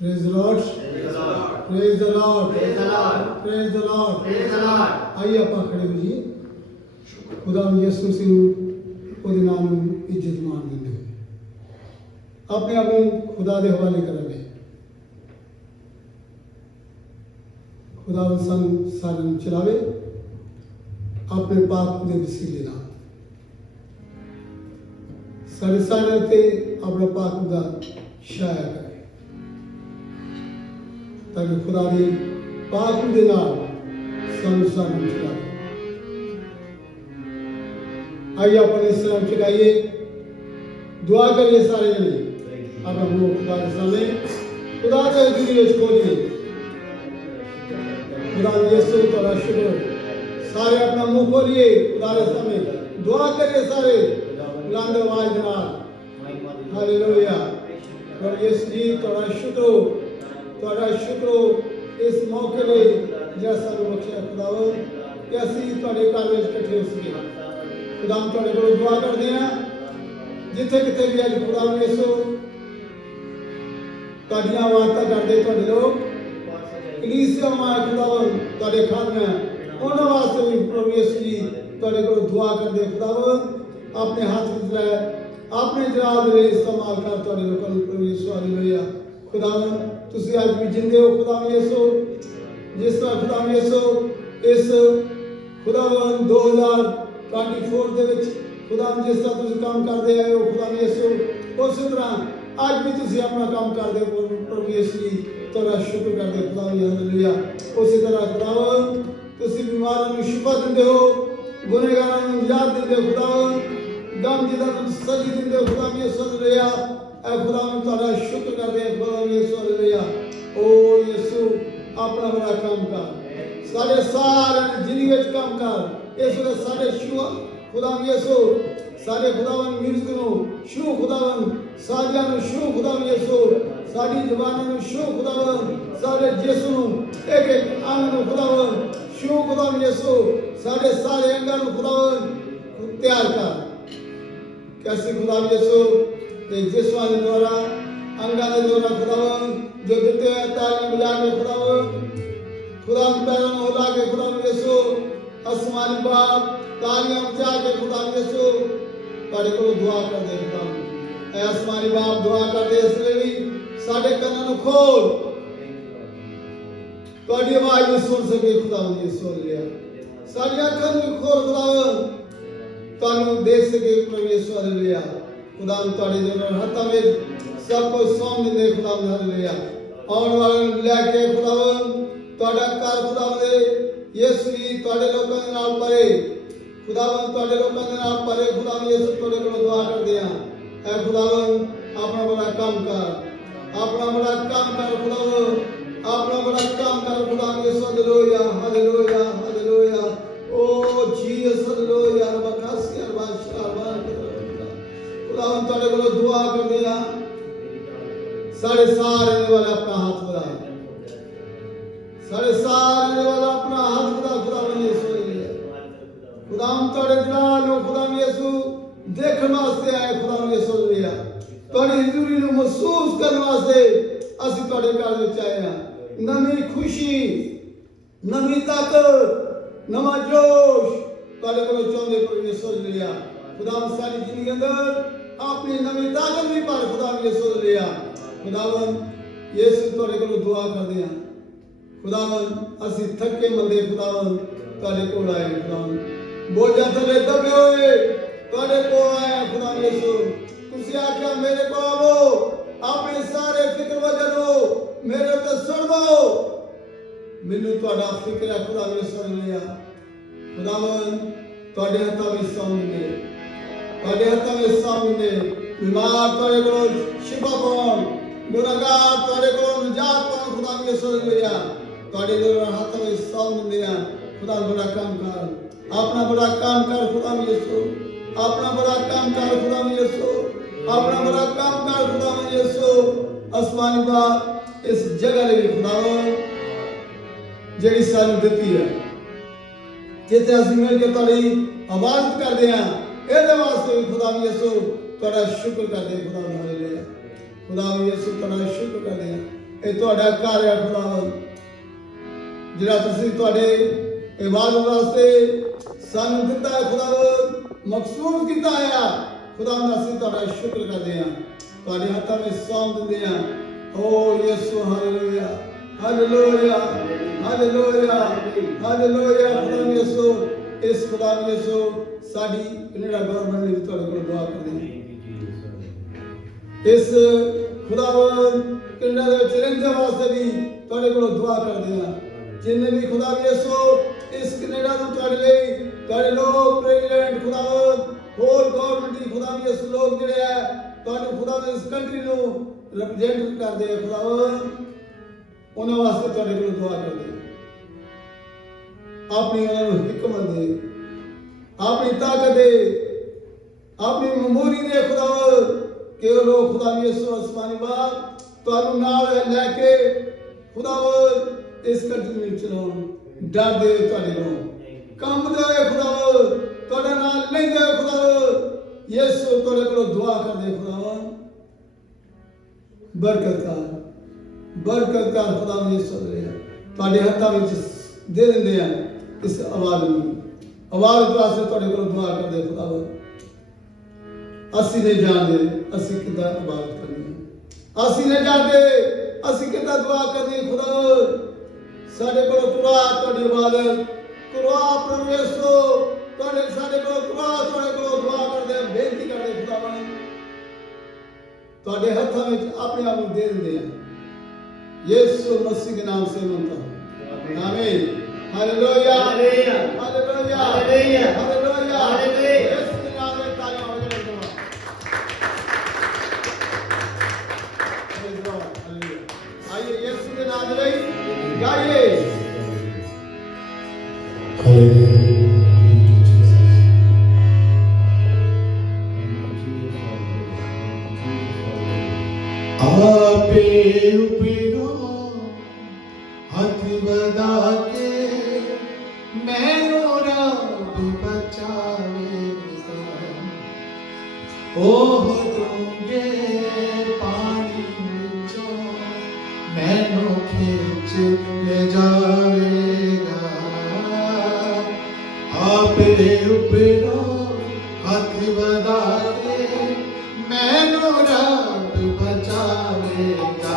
Praise the Lord. Praise the Lord. Praise the Lord. Praise the Lord. Praise the Lord. आइए आप खड़े हो जी। खुदा यीशु मसीह ਉਹਦੇ ਨਾਮ ਨੂੰ ਇੱਜ਼ਤ ਮਾਣ ਦਿੰਦੇ ਹੋਏ ਆਪਣੇ ਆਪ ਨੂੰ ਖੁਦਾ ਦੇ ਹਵਾਲੇ ਕਰਾਂਗੇ। खुदा ਸਾਨੂੰ ਸਾਰਿਆਂ ਨੂੰ ਚਲਾਵੇ ਆਪਣੇ ਪਾਕ ਦੇ ਵਸੀਲੇ ਨਾਲ। ਸਾਡੇ ਸਾਰਿਆਂ ਤੇ ਆਪਣਾ ਪਾਕ ਦਾ ਛਾਇਆ ਕਰੇ ताकि खुदा के पाक दे नाल सानू सानू चलावे। आइए अपने सलाम चुकाइए, दुआ करिए सारे जने अपना मुंह खुदा के सामने खुदा के हजूरी में खोलिए। खुदा यीशु तेरा शुक्र, सारे अपना मुंह खोलिए खुदा के सामने दुआ करिए सारे बुलंद आवाज नाल। हालेलुया। और यीशु जी तेरा शुक्र, ਤੁਹਾਡਾ ਸ਼ੁਕਰ ਇਸ ਮੌਕੇ ਲਈ ਜਿਹੜਾ ਸਾਨੂੰ ਬਖਸ਼ਿਆ ਖੁਦਾਵੰ ਕਿ ਅਸੀਂ ਤੁਹਾਡੇ ਘਰ ਵਿੱਚ ਇਕੱਠੇ ਹੋ ਸਕੇ। ਖੁਦਾ ਤੁਹਾਡੇ ਕੋਲ ਦੁਆ ਕਰਦੇ ਹਾਂ ਜਿੱਥੇ ਕਿਤੇ ਵੀ ਅੱਜ ਖੁਦਾਵੰ ਯਿਸੂ ਤੁਹਾਡੀਆਂ ਆਵਾਜ਼ਾਂ ਕਰਦੇ ਤੁਹਾਡੇ ਲੋਕ ਕਲੀਸਿਆ ਮਾਂ ਖੁਦਾਵੰ ਤੁਹਾਡੇ ਖਾਦਮੇ ਉਹਨਾਂ ਵਾਸਤੇ ਵੀ ਪ੍ਰਭੂ ਯਿਸੂ ਜੀ ਤੁਹਾਡੇ ਕੋਲ ਦੁਆ ਕਰਦੇ ਖੁਦਾਵੰ ਆਪਣੇ ਹੱਥ ਵਿੱਚ ਲੈ ਆਪਣੇ ਜਲਾਲ ਦੇ ਇਸਤੇਮਾਲ ਕਰ ਤੁਹਾਡੇ ਲੋਕਾਂ ਨੂੰ ਪ੍ਰਭੂ ਯਿਸੂ ਹਾਲੇਲੂਇਆ। खुदावन तुसी आज भी जिंदे हो खुदावन यीशु जिस तरह खुदावन यीशु इस खुदावन 2024 ਦੇ ਵਿੱਚ खुदावन जिस तरह तुसी काम करते आए हो खुदावन यीशु उसी तरह आज भी तुसी अपना काम करते हो प्रभु यीशु जी तेरा शुक्र करते खुदावन हालेलुया। उसी तरह खुदावन तुसी बीमारां ਨੂੰ शिफा ਦਿੰਦੇ ਹੋ, गुनहगारां ਨੂੰ निजात ਦਿੰਦੇ हो खुदावन, गम जिदा ਨੂੰ सही ਦਿੰਦੇ हो खुदावन यीशु हालेलुया। खुदा में तारा शुक्र करते हैं खुदा यीशु हालेलुया। ओ यीशु अपना बड़ा काम कर सारे सारे जिंदगी में काम कर इस वक्त सारे शु खुदा यीशु सारे खुदावन म्यूजिक नु शु खुदावन साजियां नु शु खुदावन यीशु सारी जवानां नु शु खुदावन सारे यीशु नु एक एक अंग नु खुदावन शु खुदावन यीशु सारे सारे अंगां नु खुदावन तैयार कर कैसे खुदावन यीशु जिस वाले द्वारा अंगा के द्वारा खुदावन जो देते हैं ताली बजा के खुदावन खुदा पैरों में हिला के खुदावन यीशु आसमानी बाप तालियां बजा के खुदावन यीशु तारे को दुआ कर दे खुदावन ऐ आसमानी बाप दुआ कर दे इसलिए भी साडे कानां नूं खोल ताड़ी आवाज भी सुन सके खुदावन यीशु हालेलुया। साडी अखां नूं खोल खुदावन तानूं देख सके प्रभु यीशु हालेलुया। खुदा ताड़े जो हाथों में सब कुछ सौंप देंगे खुदा हालेलुया। आने वाले लेके खुदावन ताड़ा कर खुदावन दे यीशु जी ताड़े लोकां दे नाल परे खुदावन ताड़े लोकां दे नाल परे खुदावन यीशु ताड़े कोल दुआ करदे हां ऐ खुदावन अपना बड़ा काम कर अपना बड़ा काम कर खुदावन अपना बड़ा काम कर खुदावन यीशु हालेलुया हालेलुया हालेलुया। ओ जीसस हालेलुया बकासी अरबाशा खुदावन तारे को दुआ करते हैं सारे सारे वाला अपना हाथ खुदा सारे सारे वाला अपना हाथ खुदा खुदावन यीशु खुदावन तारे जलाल खुदावन यीशु देखने वास्ते आए खुदावन यीशु हालेलुया। तारी हजूरी ਨੂੰ महसूस करने वास्ते ਅਸੀਂ ਤੁਹਾਡੇ ਘਰ ਵਿੱਚ ਆਏ ਹਾਂ। नवी खुशी नवी ताकत नवा जोश ਤੁਹਾਡੇ ਕੋਲੋਂ ਚਾਹੁੰਦੇ ਪ੍ਰਭੂ ਯੀਸ਼ु ਹਾਲੇਲੁया। खुदावन सारी जिंदगी अंदर अपनी नवी ताकत भी पर खुदा यीशु हालेलुया। खुदावन यीशु तोरे को दुआ करदे हां खुदावन असि थके मंदे खुदावन तोरे कोल आए खुदावन बोझा थले दबे होए तोरे कोल आए खुदावन यीशु तुसी आख्या मेरे को आओ अपने सारे फिक्र वजह दो मेरे ते सुन दो मेनू तोड़ा फिक्र है खुदावन यीशु हालेलुया। खुदावन तोड़े हत्थां विच सौंपदे तारे हाथों में सामने बीमार तारे को शिफा पाओ गुनाहगार तारे को निजात पाओ खुदा यीशु हालेलुया। तारे जो हाथों में सामने हैं खुदा बड़ा काम कर अपना बड़ा काम कर खुदा यीशु अपना बड़ा काम कर खुदा यीशु अपना बड़ा काम कर खुदा यीशु। आसमानी बाप इस जगह ले खुदावन जेड़ी सानू दित्ती है जिथे असं मिल के तारी आवाज करते हैं ਇਹਦੇ ਵਾਸਤੇ ਵੀ खुदा यीशु तेरा शुक्र करते खुदा हालेलुया। खुदा यीशु तेरा शुक्र करते हैं ਇਹ ਤੁਹਾਡਾ ਘਰ ਹੈ ਖੁਦਾਵੰਦ, ਜਿਹੜਾ ਤੁਸੀਂ ਤੁਹਾਡੇ ਇਬਾਦਤ ਵਾਸਤੇ ਸਾਨੂੰ ਦਿੱਤਾ ਹੈ ਖੁਦਾਵੰਦ, ਮਖਸੂਸ ਕੀਤਾ ਹੈ। ਖੁਦਾਵੰਦ ਅਸੀਂ ਤੁਹਾਡਾ ਸ਼ੁਕਰ ਕਰਦੇ ਹਾਂ, ਤੁਹਾਡੇ ਹੱਥਾਂ ਵਿੱਚ ਸੌਂਪ ਦਿੰਦੇ ਹਾਂ। ਓ ਯਿਸੂ ਹਾਲੇਲੂਇਆ ਹਾਲੇਲੂਇਆ ਹਾਲੇਲੂਇਆ ਹਾਲੇਲੂਇਆ। ਖੁਦਾਵੰਦ ਯਿਸੂ, ਇਸ ਖੁਦਾਵੰਦ ਯਿਸੂ ਸਾਡੀ ਕੈਨੇਡਾ ਗਵਰਨਮੈਂਟ ਲਈ ਵੀ ਤੁਹਾਡੇ ਕੋਲ ਦੁਆ ਕਰਦੇ ਹਾਂ। ਇਸ ਖੁਦਾਵੰਦ ਕੈਨੇਡਾ ਦੇ ਵਿੱਚ ਰਹਿੰਦੇ ਵਾਸਤੇ ਵੀ ਤੁਹਾਡੇ ਕੋਲ ਦੁਆ ਕਰਦੇ ਹਾਂ। ਜਿੰਨੇ ਵੀ ਖੁਦਾਵੰਦ ਯਿਸੂ ਇਸ ਕੈਨੇਡਾ ਨੂੰ ਤੁਹਾਡੇ ਲਈ, ਤੁਹਾਡੇ ਲੋਕ ਪ੍ਰੈਜ਼ੀਡੈਂਟ ਖੁਦਾਵੰਦ, ਹੋਰ ਗਵਰਨਮੈਂਟ ਦੀ ਖੁਦਾਵੰਦ ਯਿਸੂ ਲੋਕ ਜਿਹੜੇ ਹੈ ਤੁਹਾਨੂੰ ਖੁਦਾਵੰਦ ਇਸ ਕੰਟਰੀ ਨੂੰ ਰਿਪਰੈਜ਼ੈਂਟ ਕਰਦੇ ਆ ਖੁਦਾਵੰਦ, ਉਹਨਾਂ ਵਾਸਤੇ ਤੁਹਾਡੇ ਕੋਲ ਦੁਆ ਕਰਦੇ ਹਾਂ। ਆਪਣੀ ਉਹਨਾਂ ਨੂੰ ਹਿਕਮਤ ਦੇ, ਆਪਣੀ ਤਾਕਤ ਦੇ, ਆਪਣੀ ਮਮੂਰੀ ਦੇ ਖੁਦਾਵੰਦ, ਕਿ ਉਹ ਲੋਕ ਖੁਦਾਵੰਦ ਯਿਸੂ ਅਸਮਾਨੀ ਬਾਪ ਤੁਹਾਨੂੰ ਨਾਲ ਲੈ ਕੇ ਖੁਦਾਵੰਦ ਇਸ ਕੰਟਰੀ ਵਿੱਚ ਚਲਾਉਣ, ਡਰਦੇ ਤੁਹਾਡੇ ਕੋਲੋਂ ਕੰਮ ਦੇ ਹੋਏ ਖੁਦਾਵੰਦ, ਤੁਹਾਡੇ ਨਾਲ ਲੈਂਦੇ ਹੋਏ ਖੁਦਾਵੰਦ ਯਿਸੂ ਤੁਹਾਡੇ ਕੋਲੋਂ ਦੁਆ ਕਰਦੇ ਖੁਦਾਵੰਦ, ਬਰਕਤ ਕਰ ਖੁਦਾਵੰਦ ਯਿਸੂ ਤੁਹਾਡੇ ਹੱਥਾਂ ਵਿੱਚ ਦੇ ਦਿੰਦੇ ਆ। ਇਸ ਆਵਾਜ਼ ਵਾਸਤੇ ਤੁਹਾਡੇ ਕੋਲੋਂ ਦੁਆ ਕਰਦੇ ਖੁਦਾਵੰਦ। ਅਸੀਂ ਨਹੀਂ ਜਾਣਦੇ ਅਸੀਂ ਕਿੱਦਾਂ ਇਬਾਦਤ ਕਰਨੀ ਹੈ, ਅਸੀਂ ਨਹੀਂ ਜਾਣਦੇ ਅਸੀਂ ਕਿੱਦਾਂ ਦੁਆ ਕਰਨੀ ਖੁਦਾਵੰਦ। ਸਾਡੇ ਕੋਲੋਂ ਕਰਵਾ ਤੁਹਾਡੀ ਇਬਾਦਤ, ਕਰਵਾ ਪ੍ਰਭੂ ਯਿਸੂ, ਸਾਡੇ ਕੋਲੋਂ ਕਰਵਾ, ਤੁਹਾਡੇ ਕੋਲੋਂ ਦੁਆ ਕਰਦੇ, ਬੇਨਤੀ ਕਰਦੇ ਖੁਦਾਵੰਦ, ਤੁਹਾਡੇ ਹੱਥਾਂ ਵਿੱਚ ਆਪਣੇ ਆਪ ਨੂੰ ਦੇ ਦਿੰਦੇ ਆ। ਯਿਸੂ ਮਸੀਹ ਦੇ ਨਾਮ ਸੇ ਮੰਗता हूं, आमीन। Hallelujah hallelujah hallelujah hallelujah hallelujah hallelujah. यीशु के नाम में तालियां हो जाए दुआ। हालेलुया। आइए यीशु के नाम में गाइए। आपे उपरो हाथ बदा के मैनू रब बचावेगा। ओह डूंगे पानी विचों मैनू खींच ले जावेगा। आपे उपरो हाथ बदा के मैनू रब बचावेगा।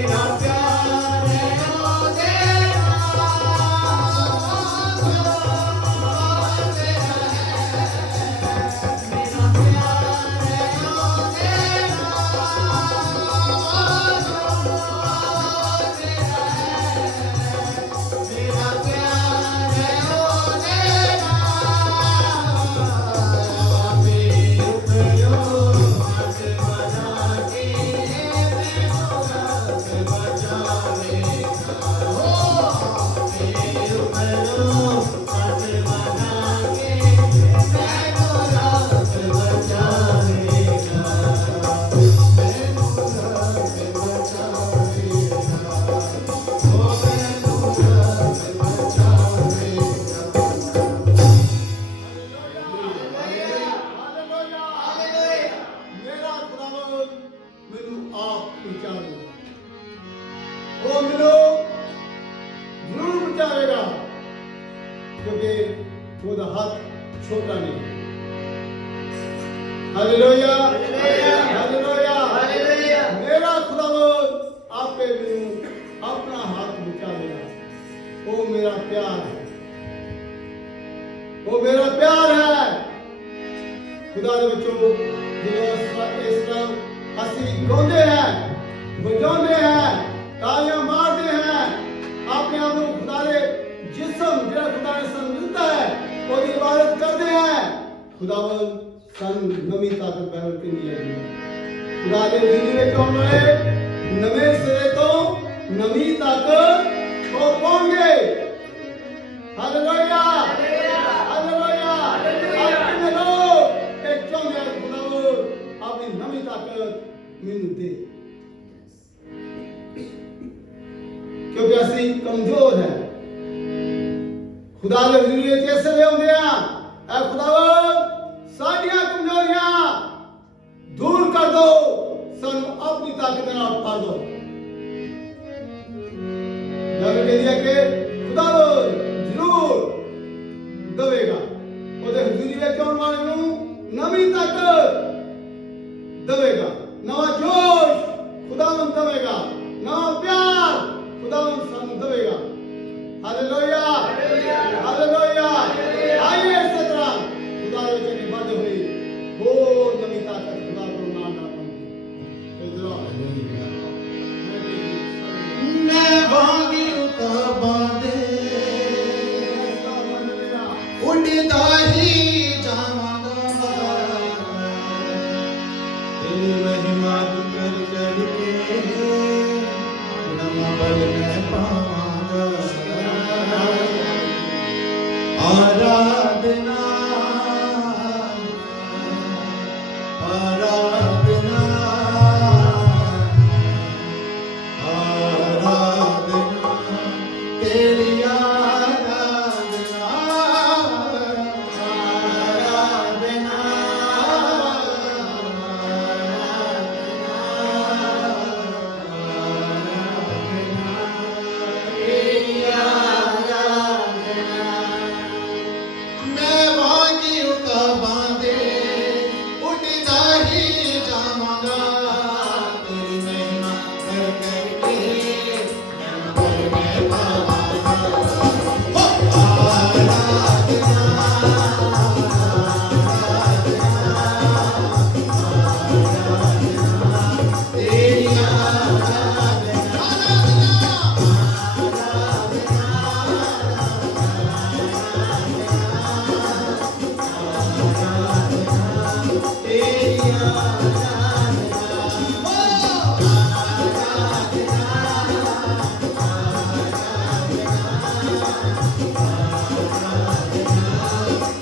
मेरा प्यार है ओ तेरा मेरा खुदावन मैनू आप बचावेगा वो मैनू जरूर बचावेगा क्योंकि ਉਹਦਾ ਹੱਥ ਛੋਟਾ ਨਹੀਂ ਹਾਲੇਲੂਇਆ ਹਾਲੇਲੂਇਆ ਹਾਲੇਲੂਇਆ ਮੇਰਾ ਖੁਦਾਵੰਦ ਆਪੇ ਮੈਨੂੰ ਆਪਣਾ ਹੱਥ ਬਚਾਵੇਗਾ ਉਹ ਮੇਰਾ ਪਿਆਰ ਹੈ ਉਹ ਮੇਰਾ ਪਿਆਰ ਹੈ खुदा दे बच्चों जो इस तरह ਅਸੀਂ ਗਾਉਂਦੇ हैं बजाते हैं तालियां मारते हैं अपने आप को खुदा दे जिस्म जो खुदा ने सन दिता है ਉਹਦੀ इबादत करते हैं खुदावन सन नवी ताकत पैदा करनी है खुदा दे नीति ਵਿੱਚ ਆਉਣ ਵਾਲੇ ਨਵੇਂ ਸਿਰੇ ਤੋਂ ਨਵੀਂ ਤਾਕਤ ਉਹ ਪਾਉਣਗੇ ਹਾਲੇਲੂਇਆ ਹਾਲੇਲੂਇਆ ਆਪਣੇ ਲੋਕ एक चाहते हैं खुदावन अपनी नवी ताकत मैनू दे क्योंकि असि कमजोर है खुदा दे हजूरी च इस वे आउंदे आ ऐ खुदावन साडियां कमजोरियां दूर कर दो सानू अपनी ताकत नाल भर दो जब कहदी है कि खुदावन जरूर देवेगा ओदे हजूरी विच आउण वाले नू नवी ताकत देवेगा नवा जोश खुदावन देवेगा नवा प्यार खुदावन सानू देवेगा हालेलुया हालेलुया आइए इस तरह खुदा दे विच निबद्ध होई होर नवी ताकत खुदा को नाम ना पाऊंगी इधर मैं वांगी उताबां दे उड़दा ही जावांगा तेरी महिमा तू कर करके नवा बल मैं पावांगा आराधना आराधना आराधना तेरी आराधना आराधना तेरी आराधना मैं वांगी उताबां दे उड़दा ही जावांगा तेरी महिमा कर करके मैं बल मैं पावांगा हो आराधना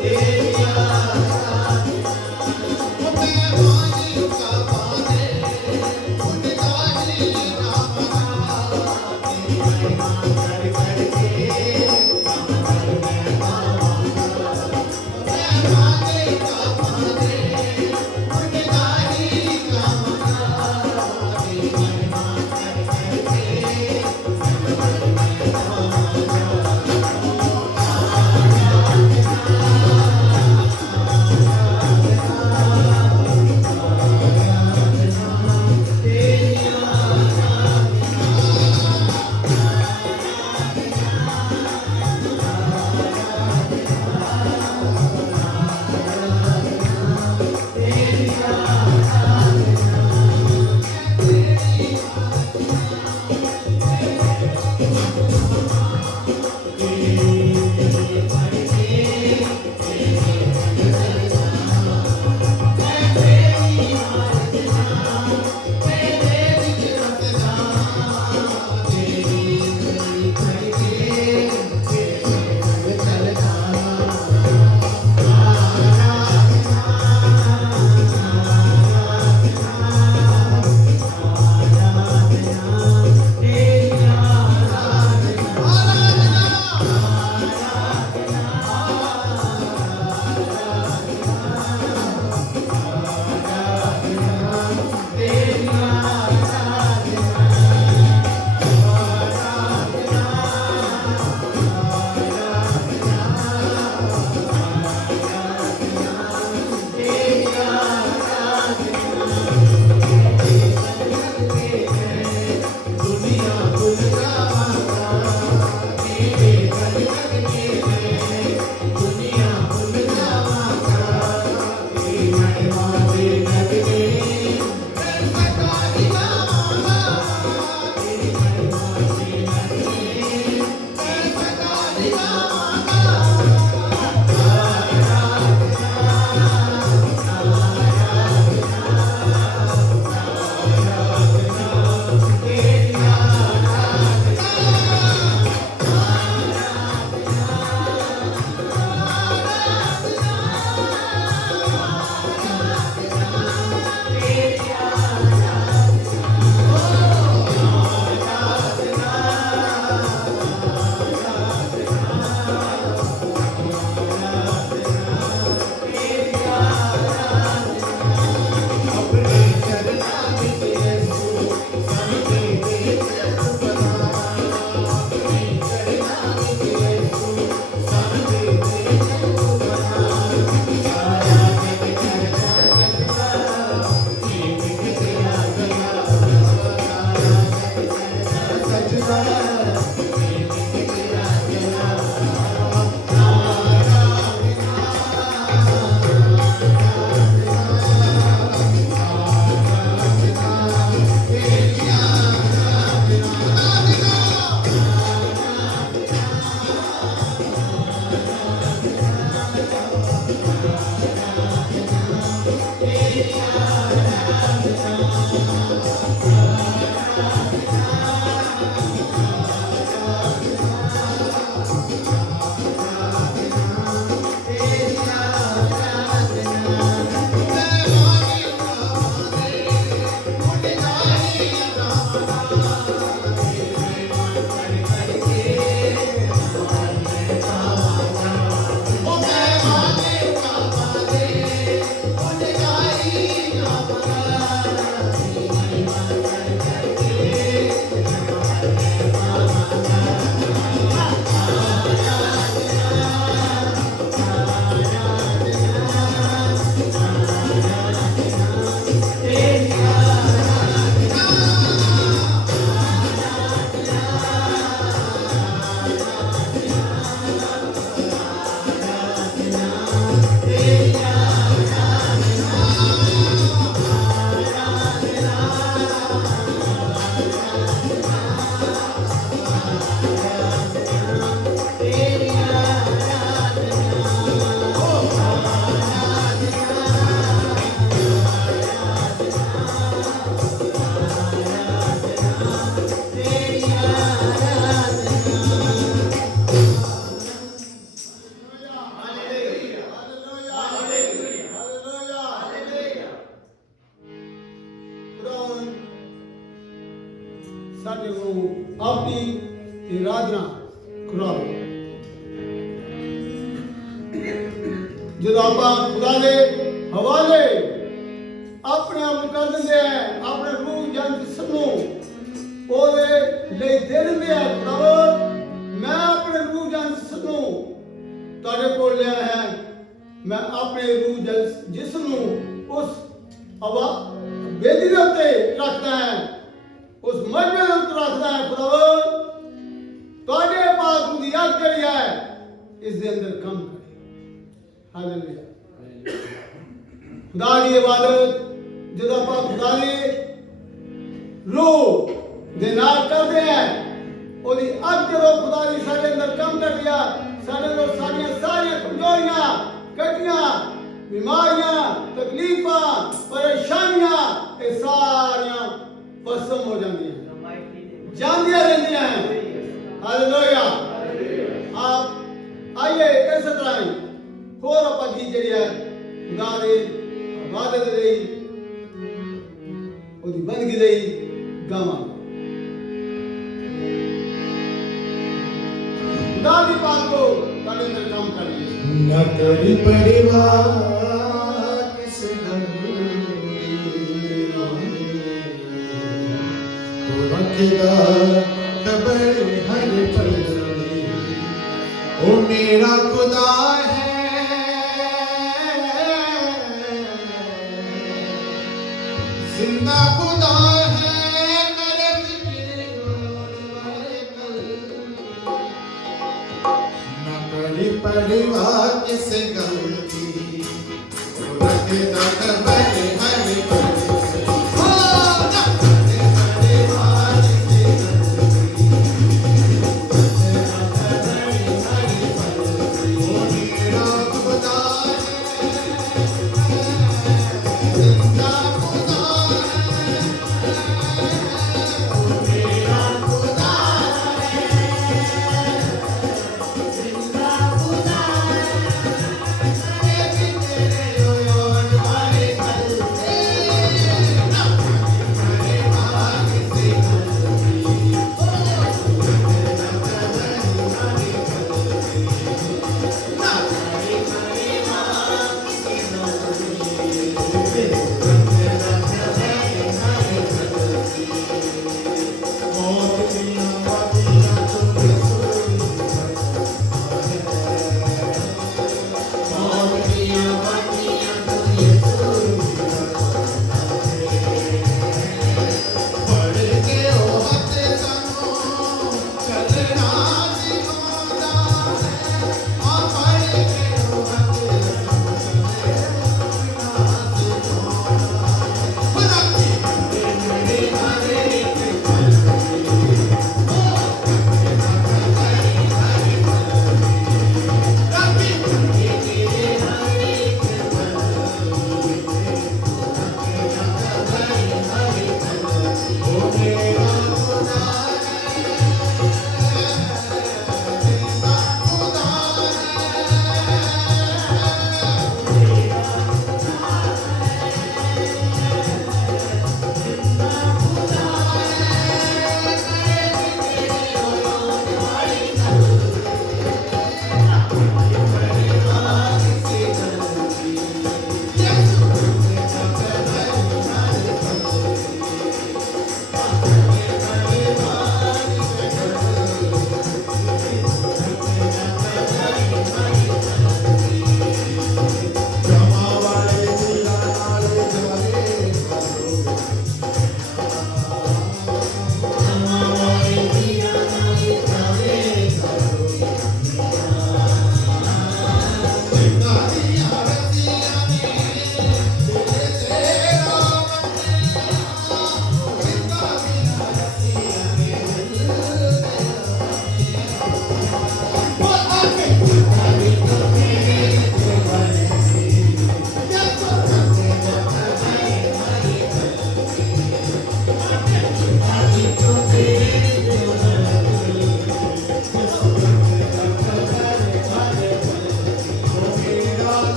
तेरी ਸਾਡੇ ਨੂੰ ਆਪਣੀ ਇਰਾਦਨਾ ਕਰਾਓ। ਜਦੋਂ ਆਪਾਂ ਖੁਦਾ ਦੇ ਹਵਾਲੇ ਆਪਣੇ ਆਪ ਨੂੰ ਕਰ ਦਿੰਦੇ ਆ, ਆਪਣੇ ਰੂਹ ਜਨ ਜਿਸਮ ਨੂੰ ਉਹਦੇ ਲਈ ਦੇ ਦਿੰਦੇ ਆ, ਖੁਦਾਵੰਦ ਮੈਂ ਆਪਣੇ ਰੂਹ ਜਨ ਜਿਸਮ ਨੂੰ ਤੁਹਾਡੇ ਕੋਲ ਲਿਆ ਹੈ, ਮੈਂ ਆਪਣੇ ਰੂਹ ਜਨ ਜਿਸਮ ਨੂੰ ਉਸ बेदी के उत्ते रखता है, उस मजबे के उत्ते रखता है। खुदावंद तुहाडे पास उदी आग करी है, इस दे अंदर काम करे। हालेलुया। खुदा की इबादत जब आप खुदा की रूह दे नाल करदे हैं ओदी अग जदों खुदा दी साडे अंदर कम कर दिया साडे लोग साडियां सारियां कमजोरियां कटियां बीमारियां तकलीफां परेशानियां ये सारियां भस्म हो जांदियां जांदियां रहंदियां हालेलुया आप आइए इस तरह ही होर आपां की जिहड़ी है खुदा दे इबादत लई ओदी बंदगी लई गावां खुदा दी बात को तुहाडे अंदर काम करनी न करी परिवार किसे रखेगा खबर हर पल ओ मेरा खुदा है जिंदा खुदा है करे फिक्र वाले पल न करी परिवार किसे गलती रखेगा खबर हर पल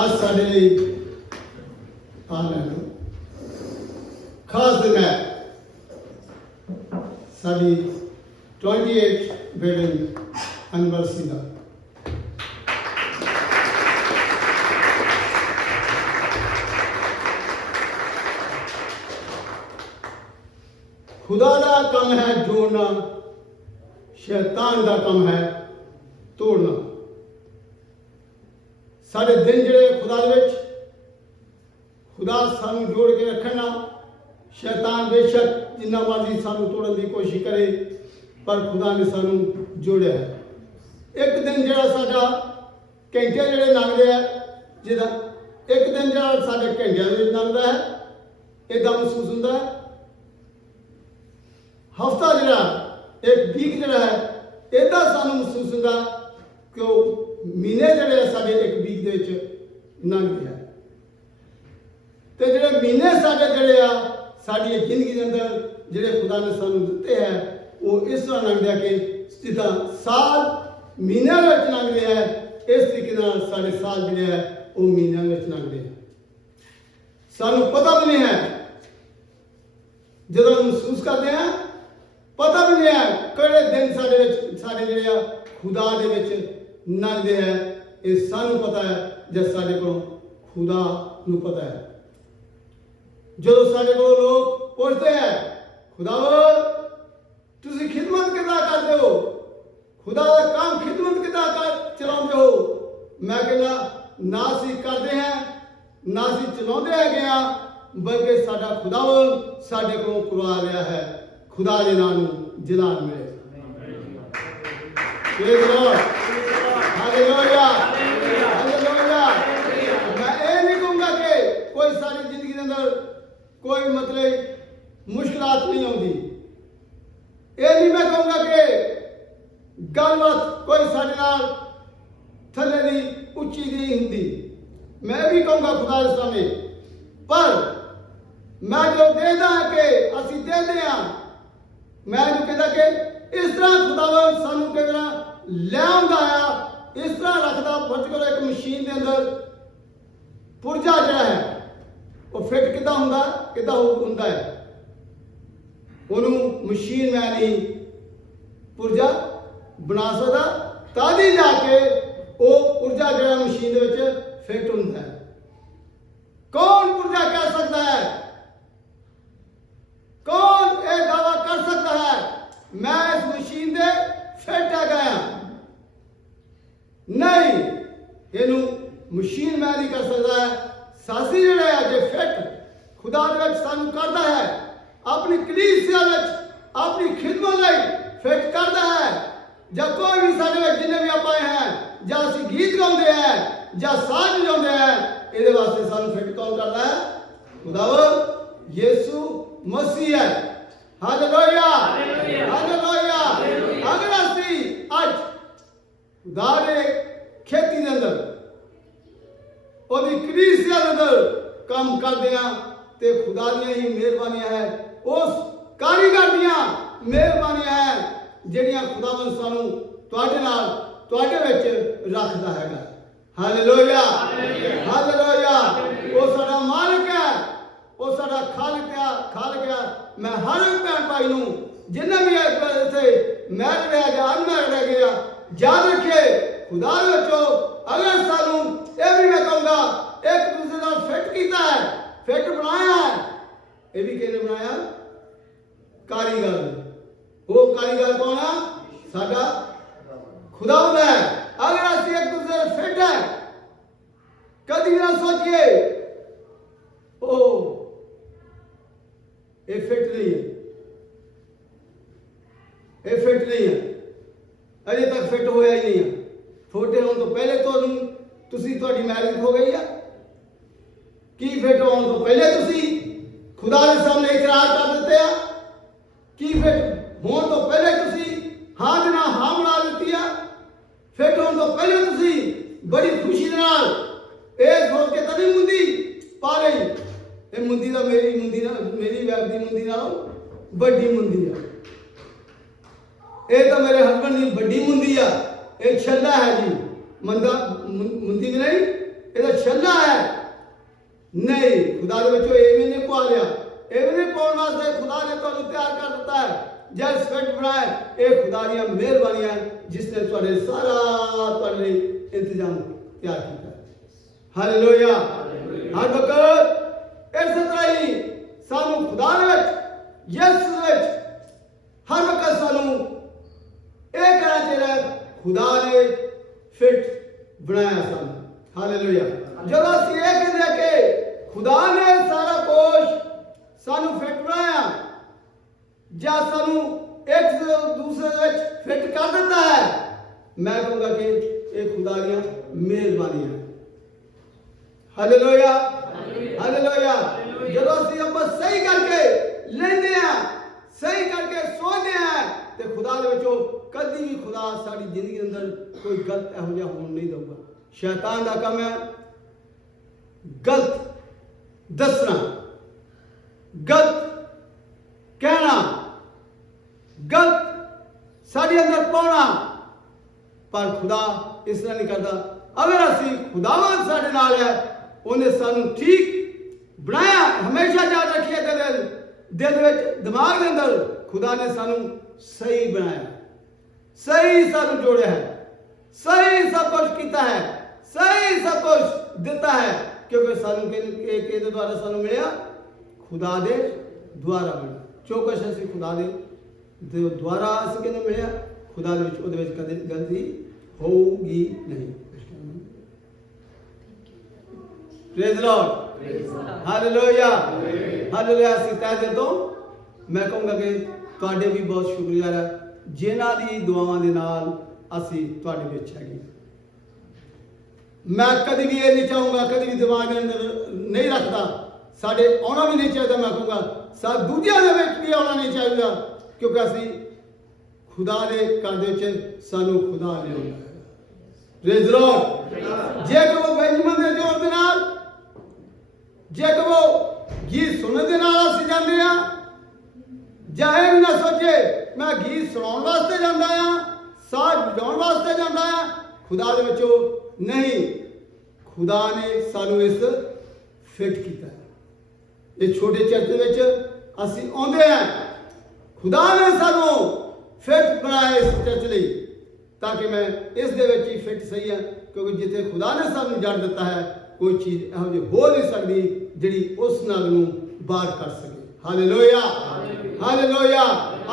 आज साढ़े लिए आ रहे हैं खास दिन है साड़ी 28 वेडिंग एनिवर्सरी का। खुदा का काम है जोड़ना, शैतान का काम है तोड़ना। साढ़े दिन जड़े खुदा दे विच खुदा सानू जोड़ के रखना, शैतान बेशक जिन्ना मर्जी सानू तोड़न की कोशिश करे पर खुदा ने सानू जोड़िया है। एक दिन जड़ा साडा घंटे जड़े लंघदे है जिदा एक दिन जड़ा साडे घंटियां दे विच लंघदा है इदां महसूस हुंदा है। हफ्ता जड़ा एक वीक जड़ा है इदां सानू महसूस हुंदा कि महीने जड़े साडे एक वीक दे विच लंघदे है ते जड़े महीने साडे जड़े आ साडी जिंदगी के अंदर जड़े खुदा ने सानू दिते है वो इस तरह लंघदे कि जिदा साल महीने विच लंघदे है इस तरीके नाल साडे साल जड़े है वो महीने विच लंघदे है। सानू पता भी नहीं है जदों महसूस करते हैं पता भी नहीं है किहड़े दिन साडे विच साडे जड़े आ खुदा दे विच लंघदे है। ये सानू पता है जब साडे को खुदा नू पता है। जो साडे को लोग पूछते हैं खुदावन तुसी खिदमत किदा करते हो, खुदा का काम खिदमत किदा कर चलाते हो, मैं कहना ना सी करते हैं ना सी चलाते है गया बल्कि साडा खुदावन साडे को करवा रहा है। खुदा के नाम जलाल मिले। Praise Lord, hallelujah, hallelujah. मैं ये नहीं कहूँगा कि कोई सारी जिंदगी के अंदर कोई मतलब मुश्किलात नहीं आती। ये नहीं मैं कहूँगा कि गलबात कोई साडे नाल थले दी उच्ची दी हुंदी। मैं भी कहूँगा खुदा के सामने पर मैं जो देदा है कि असी देते हैं मैं जो कहता कि इस तरह खुदावन सानू कहना ले आंदा है इस तरह रखदा पर्टिकुलर एक मशीन के अंदर पुर्जा जड़ा है वो फिट किदा हुंदा है ਉਹਨੂੰ मशीन मैं नहीं पुर्जा बना सकता तादी जाके वो पुर्जा जड़ा मशीन दे विच फिट हुंदा है। कौन पुर्जा कह सकता है, कौन ये दावा कर सकता है मैं इस मशीन दे फिट है गया? नहीं, इनू मशीन मैं नहीं कर सकता है। सासी जड़ा है जे फिट खुदा दे विच सानू करदा है अपनी कलीसिया विच अपनी खिदमत लई फिट करदा है। जब कोई भी साडे विच जिन्ने भी आप आए हैं जां असीं गीत गाउंदे हैं जां साज बजाउंदे हैं इहदे वास्ते सानू फिट कौन करदा है? खुदावन यीशु मसीह है। Hallelujah, hallelujah. अगर असीं अज खुदा दे खेती दे अंदर ओदी कलीसिया दे अंदर काम करदे हां ते खुदा दियां ही मेहरबानियां है उस कारीगर दियां मेहरबानियां है ਜਿਹੜੀਆਂ खुदावन सानू ਤੁਹਾਡੇ ਨਾਲ ਤੁਹਾਡੇ ਵਿੱਚ ਰੱਖਦਾ ਹੈਗਾ। Hallelujah, hallelujah. ਉਹ ਸਾਡਾ ਮਾਲਕ ਹੈ, ਉਹ ਸਾਡਾ ਖਾਲਕ ਹੈ। ਮੈਂ ਹਰ ਇੱਕ ਭੈਣ ਭਾਈ ਨੂੰ ਜਿੰਨਾ ਵੀ ਇੱਥੇ ਮੈਰਿਡ ਰਹਿ ਗਿਆ ਅਨਮੈਰਿਡ ਰਹਿ ਗਿਆ ਯਾਦ ਰੱਖੇ खुदा ਦੇ ਵਿੱਚੋਂ ਅਗਰ ਸਾਨੂੰ ਇਹ ਵੀ ਮੈਂ ਕਹੂੰਗਾ ਇੱਕ ਦੂਸਰੇ ਨਾਲ ਫਿੱਟ ਕੀਤਾ ਹੈ फिट बनाया है। ये भी किसने बनाया? कारीगर। वो कारीगर कौन है? साडा खुदावंद है। अगर असीं एक दूसरे फिट है कभी ना सोचिए ओ ये फिट नहीं है, ये फिट नहीं है, अजे तक फिट होया ही नहीं है। छोटे होने तो पहले तुसी तुहाडी मैरिज हो गई है की फिट होने तो पहले तुसी खुदा के सामने इकरार कर देते हैं की फिट होने तो पहले तुसी हाँ ना हाँ बना देती है। फिट होने तो पहले तुसी बड़ी खुशी दे नाल ये सोच के तभी मुंदी पा रही ये मुंदी का मेरी वैफ की मुंदी नालों बड़ी मुंदी है। ये तो मेरे हस्बैंड की बड़ी मुंदी है। ये छल्ला है जी मुंदी भी नहीं ਇਹਦਾ ਛੱਲਾ ਹੈ। ਨਹੀਂ, ਖੁਦਾ ਦੇ ਵਿੱਚੋਂ ਇਹ ਵੀ ਨਹੀਂ ਪਾ ਲਿਆ। ਇਹ ਵੀ ਨਹੀਂ ਪਾਉਣ ਵਾਸਤੇ ਖੁਦਾ ਨੇ ਤੁਹਾਨੂੰ ਤਿਆਰ ਕਰ ਦਿੱਤਾ ਹੈ। ਜਦ ਫਿੱਟ ਬਣਾਇਆ, ਇਹ ਖੁਦਾ ਦੀਆਂ ਮਿਹਰਬਾਨੀਆਂ ਜਿਸ ਨੇ ਤੁਹਾਡੇ ਸਾਰਾ ਤੁਹਾਡੇ ਲਈ ਇੰਤਜ਼ਾਮ ਤਿਆਰ ਕੀਤਾ। ਹਾਲੇਲੂਇਆ। ਹਰ ਵਕਤ ਇਸ ਤਰ੍ਹਾਂ ਹੀ ਸਾਨੂੰ ਖੁਦਾ ਦੇ ਵਿੱਚ, ਯਿਸੂ ਵਿੱਚ ਹਰ ਵਕਤ ਸਾਨੂੰ ਇਹ ਕਹਿਣਾ ਚਾਹੀਦਾ, ਖੁਦਾ ਨੇ ਫਿੱਟ ਬਣਾਇਆ ਸਾਨੂੰ। ਹਾਲੇਲੂਇਆ। ਜਦੋਂ ਅਸੀਂ ਇਹ ਕਹਿੰਦੇ ਹਾਂ ਕਿ ਖੁਦਾ ਨੇ ਸਾਰਾ ਕੁਝ ਸਾਨੂੰ ਫਿੱਟ ਬਣਾਇਆ ਜਾਂ ਸਾਨੂੰ ਇੱਕ ਦੂਸਰੇ ਵਿੱਚ ਫਿੱਟ ਕਰ ਦਿੱਤਾ ਹੈ, ਮੈਂ ਕਹੂੰਗਾ ਕਿ ਇਹ ਖੁਦਾ ਦੀਆਂ ਮਿਹਰਬਾਨੀਆਂ। ਹਾਲੇਲੂਇਆ। ਹਾਲੇਲੂਇਆ। ਜਦੋਂ ਅਸੀਂ ਆਪਾਂ ਸਹੀ ਕਰਕੇ ਲੈਂਦੇ ਹਾਂ, ਸਹੀ ਕਰਕੇ ਸੋਚਦੇ ਹਾਂ, ਤੇ ਖੁਦਾ ਦੇ ਵਿੱਚੋਂ ਕਦੀ ਵੀ ਖੁਦਾ ਸਾਡੀ ਜ਼ਿੰਦਗੀ ਦੇ ਅੰਦਰ ਕੋਈ ਗਲਤ ਇਹੋ ਜਿਹਾ ਹੋਣ ਨਹੀਂ ਦਊਗਾ। ਸ਼ੈਤਾਨ ਦਾ ਕੰਮ ਹੈ ਗਲਤ ਦੱਸਣਾ, ਗਲਤ ਕਹਿਣਾ, ਗਲਤ ਸਾਡੇ ਅੰਦਰ ਪਾਉਣਾ। ਪਰ ਖੁਦਾ ਇਸ ਤਰ੍ਹਾਂ ਨਹੀਂ ਕਰਦਾ। ਅਗਰ ਅਸੀਂ ਖੁਦਾਵੰਦ ਸਾਡੇ ਨਾਲ ਹੈ, ਉਹਨੇ ਸਾਨੂੰ ਠੀਕ ਬਣਾਇਆ। ਹਮੇਸ਼ਾ ਯਾਦ ਰੱਖੀਏ ਦਿਲ ਵਿੱਚ, ਦਿਮਾਗ ਦੇ ਅੰਦਰ, ਖੁਦਾ ਨੇ ਸਾਨੂੰ ਸਹੀ ਬਣਾਇਆ, ਸਹੀ ਸਾਨੂੰ ਜੋੜਿਆ ਹੈ, ਸਹੀ ਸਭ ਕੁਝ ਕੀਤਾ ਹੈ, ਸਹੀ ਸਭ ਕੁਝ ਦਿੱਤਾ ਹੈ। ਕਿਉਂਕਿ ਸਾਨੂੰ ਕਿਹਦੇ ਦੁਆਰਾ ਸਾਨੂੰ ਮਿਲਿਆ? ਖੁਦਾ ਦੇ ਦੁਆਰਾ ਮਿਲਿਆ। ਜੋ ਕੁਛ ਅਸੀਂ ਖੁਦਾ ਦੇ ਦੁਆਰਾ ਅਸੀਂ ਕਹਿੰਦੇ ਮਿਲਿਆ, ਖੁਦਾ ਦੇ ਵਿੱਚ, ਉਹਦੇ ਵਿੱਚ ਕਦੇ ਗਲਤੀ ਹੋਊਗੀ ਨਹੀਂ। Praise the Lord. Hallelujah. Hallelujah. ਅਸੀਂ ਤਹਿ ਦਿਲ ਤੋਂ ਮੈਂ ਕਹੂੰਗਾ ਕਿ ਤੁਹਾਡੇ ਵੀ ਬਹੁਤ ਸ਼ੁਕਰੀਆ ਹੈ, ਜਿਨ੍ਹਾਂ ਦੀ ਦੁਆਵਾਂ ਦੇ ਨਾਲ ਅਸੀਂ ਤੁਹਾਡੇ ਵਿੱਚ ਹੈਗੇ। ਮੈਂ ਕਦੀ ਵੀ ਇਹ ਨਹੀਂ ਚਾਹੂੰਗਾ, ਕਦੀ ਵੀ ਦਿਮਾਗ ਦੇ ਅੰਦਰ ਨਹੀਂ ਰੱਖਦਾ ਸਾਡੇ ਆਉਣਾ ਵੀ ਨਹੀਂ ਚਾਹੀਦਾ। ਮੈਂ ਕਹੂੰਗਾ ਦੂਜਿਆਂ ਦੇ ਵਿੱਚ ਵੀ ਆਉਣਾ ਨਹੀਂ ਚਾਹੀਦਾ, ਕਿਉਂਕਿ ਅਸੀਂ ਖੁਦਾ ਦੇ ਘਰ ਦੇ ਵਿੱਚ ਸਾਨੂੰ ਖੁਦਾ ਲਿਆਉਂਦਾ ਹੈ। Praise the Lord. ਜੇ ਕਹੋ ਬੈਂਜਮਨ ਦੇ ਜੋਰ ਦੇ ਨਾਲ, ਜੇ ਕਹੋ ਗੀਤ ਸੁਣਨ ਦੇ ਨਾਲ ਅਸੀਂ ਜਾਂਦੇ ਹਾਂ, ਜਾਂ ਇਹ ਵੀ ਨਾ ਸੋਚੇ ਮੈਂ ਗੀਤ ਸੁਣਾਉਣ ਵਾਸਤੇ ਜਾਂਦਾ ਹਾਂ, ਸਾਜ਼ ਵਜਾਉਣ ਵਾਸਤੇ ਜਾਂਦਾ ਹਾਂ, ਖੁਦਾ ਦੇ ਵਿੱਚੋਂ ਨਹੀਂ। ਖੁਦਾ ਨੇ ਸਾਨੂੰ ਇਸ ਫਿੱਟ ਕੀਤਾ ਹੈ। ਇਹ ਛੋਟੇ ਚਰਚ ਦੇ ਵਿੱਚ ਅਸੀਂ ਆਉਂਦੇ ਹਾਂ, ਖੁਦਾ ਨੇ ਸਾਨੂੰ ਫਿੱਟ ਬਣਾਇਆ ਇਸ ਚਰਚ ਲਈ, ਤਾਂ ਕਿ ਮੈਂ ਇਸ ਦੇ ਵਿੱਚ ਹੀ ਫਿੱਟ ਸਹੀ ਹਾਂ। ਕਿਉਂਕਿ ਜਿੱਥੇ ਖੁਦਾ ਨੇ ਸਾਨੂੰ ਜੜ ਦਿੱਤਾ ਹੈ, ਕੋਈ ਚੀਜ਼ ਇਹੋ ਜਿਹੀ ਹੋ ਨਹੀਂ ਸਕਦੀ ਜਿਹੜੀ ਉਸ ਨਗ ਨੂੰ ਬਾਹਰ ਕਰ ਸਕੇ। ਹਾਲੇਲੂਇਆ। ਹਾਲੇਲੂਇਆ।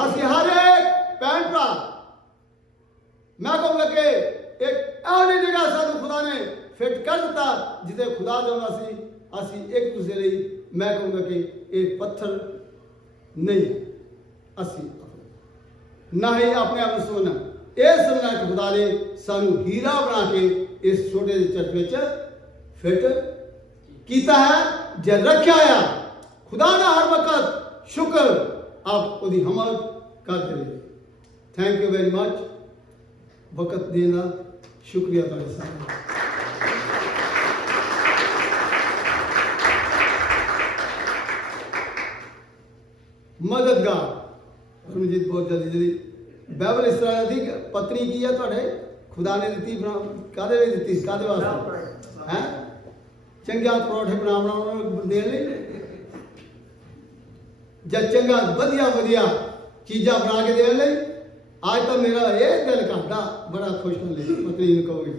ਅਸੀਂ ਹਰ ਇੱਕ ਭੈਣ ਭਰਾ, ਮੈਂ ਕਹੂੰਗਾ ਕਿ ਇੱਕ ਇਹੋ ਜਿਹੀ ਜਗ੍ਹਾ ਸਾਨੂੰ ਖੁਦਾ ਨੇ ਫਿੱਟ ਕਰ ਦਿੱਤਾ, ਜਿੱਥੇ ਖੁਦਾ ਚਾਹੁੰਦਾ ਸੀ ਅਸੀਂ ਇੱਕ ਦੂਸਰੇ ਲਈ, ਮੈਂ ਕਹੂੰਗਾ ਕਿ ਇਹ ਪੱਥਰ ਨਹੀਂ, ਅਸੀਂ ਨਾ ਹੀ ਆਪਣੇ ਆਪ ਨੂੰ ਸਮਝਣਾ, ਇਹ ਸਮਝਣਾ ਕਿ ਖੁਦਾ ਨੇ ਸਾਨੂੰ ਹੀਰਾ ਬਣਾ ਕੇ ਇਸ ਛੋਟੇ ਜਿਹੇ ਚਰਚ ਵਿੱਚ ਫਿੱਟ ਕੀਤਾ ਹੈ, ਜੇ ਰੱਖਿਆ ਆ। ਖੁਦਾ ਦਾ ਹਰ ਵਕਤ ਸ਼ੁਕਰ ਆਪ ਉਹਦੀ ਹਮਦ ਕਰਦੇ ਰਹੇ। Thank you very much. ਵਕਤ ਦੇਣ ਦਾ ਸ਼ੁਕਰੀਆ ਤੁਹਾਡੇ ਸਾਹਮਣੇ। ਮਦਦਗਾਰ ਪਰਮਜੀਤ ਬਹੁਤ ਜਲਦੀ ਬਾਈਬਲ ਇਸ ਤਰ੍ਹਾਂ ਦੀ ਪਤਨੀ ਕੀ ਹੈ ਤੁਹਾਡੇ ਖੁਦਾ ਨੇ ਦਿੱਤੀ, ਕਾਹਦੇ ਲਈ ਦਿੱਤੀ, ਕਾਹਦੇ ਵਾਸਤੇ ਹੈ? ਚੰਗਾ ਪਰੌਠੇ ਬਣਾਉਣ ਦੇਣ ਲਈ, ਜਾਂ ਚੰਗਾ ਵਧੀਆ ਚੀਜ਼ਾਂ ਬਣਾ ਕੇ ਦੇਣ ਲਈ? ਅੱਜ ਤਾਂ ਮੇਰਾ ਇਹ ਦਿਲ ਕਰਦਾ ਬੜਾ ਖੁਸ਼ ਹੋਣ ਲਈ, ਪਤਨੀ ਨੂੰ ਕਹੋਗੇ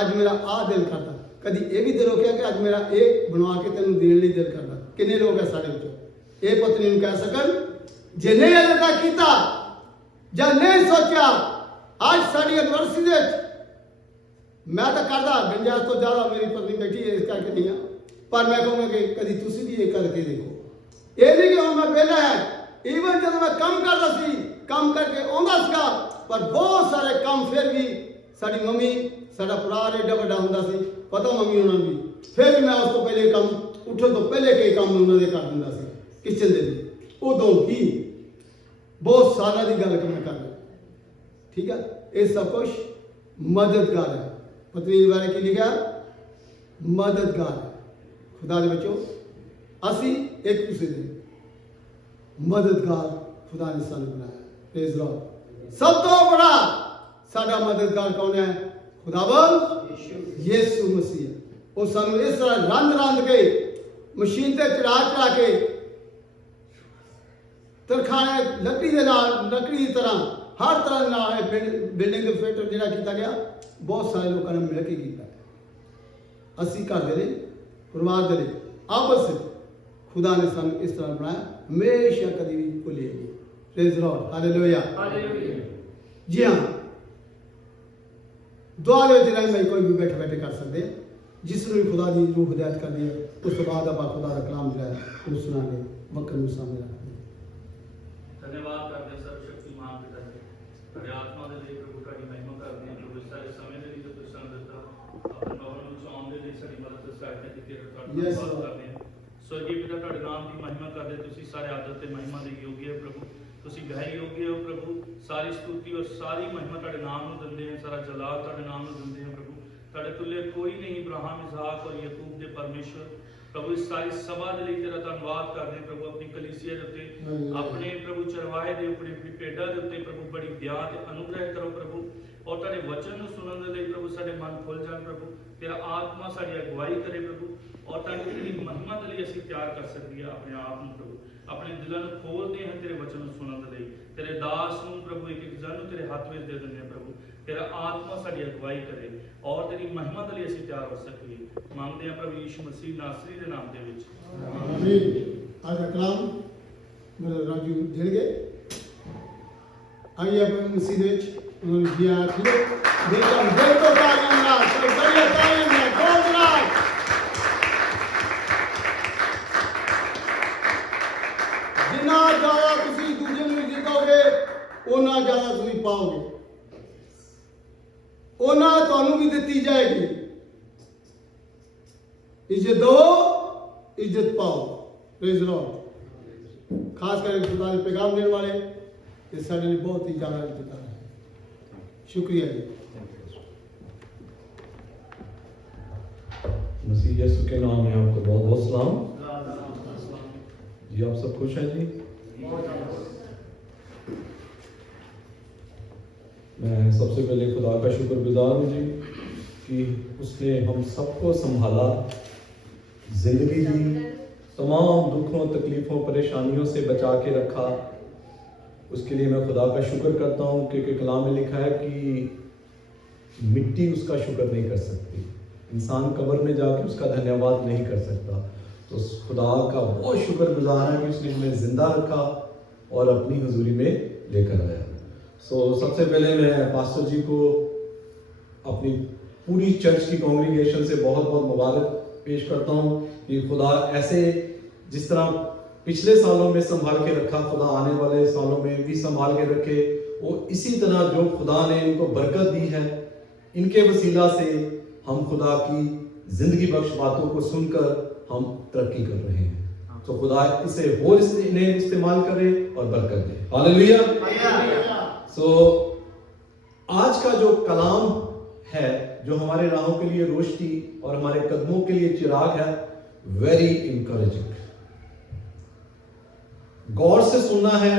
ਅੱਜ ਮੇਰਾ ਆਹ ਦਿਲ ਕਰਦਾ। ਕਦੀ ਇਹ ਵੀ ਦਿਲ ਹੋ ਗਿਆ ਕਿ ਅੱਜ ਮੇਰਾ ਇਹ ਬਣਵਾ ਕੇ ਤੈਨੂੰ ਦੇਣ ਲਈ ਦਿਲ ਕਰਦਾ। ਕਿੰਨੇ ਲੋਕ ਹੈ ਸਾਡੇ ਵਿੱਚੋਂ ਇਹ ਪਤਨੀ ਨੂੰ ਕਹਿ ਸਕਣ, ਜੇ ਨਹੀਂ ਅਜੇ ਤੱਕ ਕੀਤਾ ਜਾਂ ਨਹੀਂ ਸੋਚਿਆ? ਅੱਜ ਸਾਡੀ ਯੂਨੀਵਰਸਿਟੀ ਦੇ ਵਿੱਚ ਮੈਂ ਤਾਂ ਕਰਦਾ ਗੁੰਜਾਇਸ਼ ਤੋਂ ਜ਼ਿਆਦਾ ਮੇਰੀ ਪਤਨੀ ਬੈਠੀ ਹੈ ਇਸ ਕਰਕੇ ਨਹੀਂ ਆ, ਪਰ ਮੈਂ ਕਹੂੰਗਾ ਕਿ ਕਦੀ ਤੁਸੀਂ ਵੀ ਇਹ ਕਰਕੇ ਦੇਖੋ। ਇਹ ਨਹੀਂ ਕਿ ਹੁਣ ਮੈਂ ਵਿਹਲਾ ਹੈ। ਈਵਨ ਜਦੋਂ ਮੈਂ ਕੰਮ ਕਰਦਾ ਸੀ, ਕੰਮ ਕਰਕੇ ਆਉਂਦਾ ਸੀਗਾ, ਪਰ ਬਹੁਤ ਸਾਰੇ ਕੰਮ ਫਿਰ ਵੀ ਸਾਡੀ ਮੰਮੀ, ਸਾਡਾ ਭਰਾ ਏਡਾ ਵੱਡਾ ਹੁੰਦਾ ਸੀ, ਪਤਾ ਮੰਮੀ ਉਹਨਾਂ ਨੂੰ ਵੀ, ਫਿਰ ਵੀ ਮੈਂ ਉਸ ਤੋਂ ਪਹਿਲੇ ਕੰਮ, ਉੱਠਣ ਤੋਂ ਪਹਿਲੇ ਕਈ ਕੰਮ ਉਹਨਾਂ ਦੇ ਕਰ ਦਿੰਦਾ ਸੀ ਕਿਚਨ ਦੇ ਲਈ। ਉਦੋਂ ਹੀ ਬਹੁਤ ਸਾਲਾਂ ਦੀ ਗੱਲ ਮੈਂ ਕਰ ਰਿਹਾ, ਠੀਕ ਹੈ। ਇਹ ਸਭ ਕੁਛ ਮਦਦਗਾਰ ਹੈ। ਪਤਨੀ ਦੇ ਬਾਰੇ ਕੀ ਲਿਖਿਆ? ਮਦਦਗਾਰ। ਖੁਦਾ ਦੇ ਵਿੱਚੋਂ ਅਸੀਂ ਇੱਕ ਦੂਸਰੇ ਦੇ ਮਦਦਗਾਰ ਖੁਦਾ ਨੇ ਸਾਨੂੰ ਬਣਾਇਆ। Praise Lord. ਸਭ ਤੋਂ ਬੜਾ ਸਾਡਾ ਮਦਦਗਾਰ ਕੌਣ ਹੈ? ਖੁਦਾਵੰਦ ਯਿਸੂ ਮਸੀਹ। ਉਹ ਸਾਨੂੰ ਇਸ ਤਰ੍ਹਾਂ ਰੰਧ ਕੇ ਮਸ਼ੀਨ ਤੇ ਚੜਾ ਕੇ ਤਰਖਾਣੇ ਲੱਕੜੀ ਦੇ ਨਾਲ, ਲੱਕੜੀ ਦੀ ਤਰ੍ਹਾਂ ਹਰ ਤਰ੍ਹਾਂ ਨਾਲ ਇਹ ਬਿਲਡਿੰਗ ਫਿੱਟ ਜਿਹੜਾ ਕੀਤਾ ਗਿਆ, ਬਹੁਤ ਸਾਰੇ ਲੋਕਾਂ ਨੇ ਮਿਲ ਕੇ ਕੀਤਾ। ਅਸੀਂ ਘਰ ਦੇ ਲਈ, ਪਰਿਵਾਰ ਦੇ ਲਈ, ਆਪਸ ਵਿੱਚ खुदा ने सानू इस तरह बनाया, हमेशा कभी भी भूलिए नहीं। Praise the Lord, hallelujah. जी हाँ, दुआ दे विच भाई कोई भी बैठे बैठे कर सकते हैं, जिसने भी खुदा की रूह हिदायत कर दी है। उस तो बाद आप खुदा का कलाम जो है वो सुनाने वक्त में सामने रखते हैं। धन्यवाद करते हैं सर्वशक्तिमान पिता जी, तेरे आत्मा दे लिए प्रभु का महिमा करते हैं। प्रभु इस सारे समय के लिए जो तुझ संग देता अपने भवन में आउण दे लिए सारी मदद सहायता की तेरे धन्यवाद करते हैं। स्वर्गीय पिता ਤੁਹਾਡੇ ਨਾਮ ਦੀ ਮਹਿਮਾ ਕਰਦੇ, ਤੁਸੀਂ ਸਾਰੇ ਆਦਰ ਤੇ ਮਹਿਮਾ ਦੇ ਯੋਗ ਹੈ ਪ੍ਰਭੂ, ਤੁਸੀਂ ਗਹਿ ਯੋਗ ਹੋ ਪ੍ਰਭੂ। ਸਾਰੀ ਸਤੁਤੀ ਔਰ ਸਾਰੀ ਮਹਿਮਾ ਤੁਹਾਡੇ ਨਾਮ ਨੂੰ ਦਿੰਦੇ ਹਾਂ, ਸਾਰਾ ਜਲਾਲ ਤੁਹਾਡੇ ਨਾਮ ਨੂੰ ਦਿੰਦੇ ਹਾਂ ਪ੍ਰਭੂ। ਤੁਹਾਡੇ ਤੁल्य ਕੋਈ ਨਹੀਂ, ਇਬਰਾਹਿਮ, ਇਸਾਕ ਔਰ ਯਾਕੂਬ ਦੇ ਪਰਮੇਸ਼ਵਰ ਪ੍ਰਭੂ। ਇਸ ਸਾਰੀ ਸਭਾ ਦੇ ਲਈ ਤੇਰਾ ਧੰਨਵਾਦ ਕਰਦੇ ਹਾਂ ਪ੍ਰਭੂ। ਆਪਣੀ ਕਲੀਸਿਆ ਦੇ ਉੱਤੇ, ਆਪਣੇ ਪ੍ਰਭੂ ਚਰਵਾਹੇ ਦੇ ਉੱਤੇ, ਆਪਣੀ ਭੇਡਾਂ ਦੇ ਉੱਤੇ ਪ੍ਰਭੂ ਬੜੀ ਦਇਆ ਤੇ ਅਨੁਗ੍ਰਹਿ ਕਰੋ ਪ੍ਰਭੂ। ਔਰ ਤੁਹਾਡੇ ਵਚਨ ਨੂੰ ਸੁਣਨ ਦੇ ਲਈ ਪ੍ਰਭੂ ਸਾਡੇ ਮਨ ਖੁੱਲ ਜਾਣ ਪ੍ਰਭੂ। ਤੇਰਾ ਆਤਮਾ ਸਾਡੀ ਅਗਵਾਈ ਕਰੇ ਪ੍ਰਭੂ। और ताकि तेरी महिमा के लिए असीं तैयार कर सकिए अपने आप में प्रभु। अपने दिलों को खोलते हैं तेरे वचन सुनने के लिए। तेरे दास को प्रभु एक एक जन तेरे हाथ में दे देंगे प्रभु। तेरा आत्मा साडी अगवाई करे और तेरी महिमा के लिए असीं तैयार हो सकिए। मांगते हैं प्रभु यीशु मसीह नासरी के नाम दे विच, आमीन। आज का कलाम मेरे राजू देंगे। आइए अपने मसीह विच उन्होंने दिया कि बेटा बेटो तालियां ना तो बड़े तालियां ना गॉड राज। जिन्ना ज़्यादा तुसी दूजे नूं जितोगे उन्ना ज़्यादा तुसी पाओगे, उन्ना तुहानूं भी दित्ती जाएगी। इज्जत दो, इज्जत पाओ। Praise the Lord. खास करके खुदा के पैगाम देने वाले ये सारे लिए बहुत ही ज़्यादा इज्जत है। शुक्रिया जी। मसीह यीशु के नाम में आपको बहुत बहुत सलाम जी। आप सब खुश हैं जी? मैं सबसे पहले खुदा का शुक्रगुजार हूँ जी कि उसने हम सबको संभाला, जिंदगी दी, तमाम दुखों, तकलीफों, परेशानियों से बचा के रखा। उसके लिए मैं खुदा का शुक्र करता हूँ क्योंकि कलाम में लिखा है कि मिट्टी उसका शुक्र नहीं कर सकती, इंसान कब्र में जाके उसका धन्यवाद नहीं कर सकता। तो खुदा का वो शुक्रगुजार है कि उसने हमें ज़िंदा रखा और अपनी हुजूरी में लेकर आया। सबसे पहले मैं पास्टर जी को अपनी पूरी चर्च की कांग्रीगेशन से बहुत बहुत मुबारक पेश करता हूँ कि खुदा ऐसे जिस तरह पिछले सालों में संभाल के रखा, खुदा आने वाले सालों में भी संभाल के रखे। वो इसी तरह जो खुदा ने इनको बरकत दी है, इनके वसीला से हम खुदा की ज़िंदगी बख्श बातों को सुनकर हम तरक्की कर रहे हैं। तो खुदा इसे और इन्हें इस्तेमाल करे और बरकत दे। हालेलुया। आज का जो कलाम है, जो हमारे राहों के लिए रोशनी और हमारे कदमों के लिए चिराग है, वेरी इंकरेजिंग। गौर से सुनना है,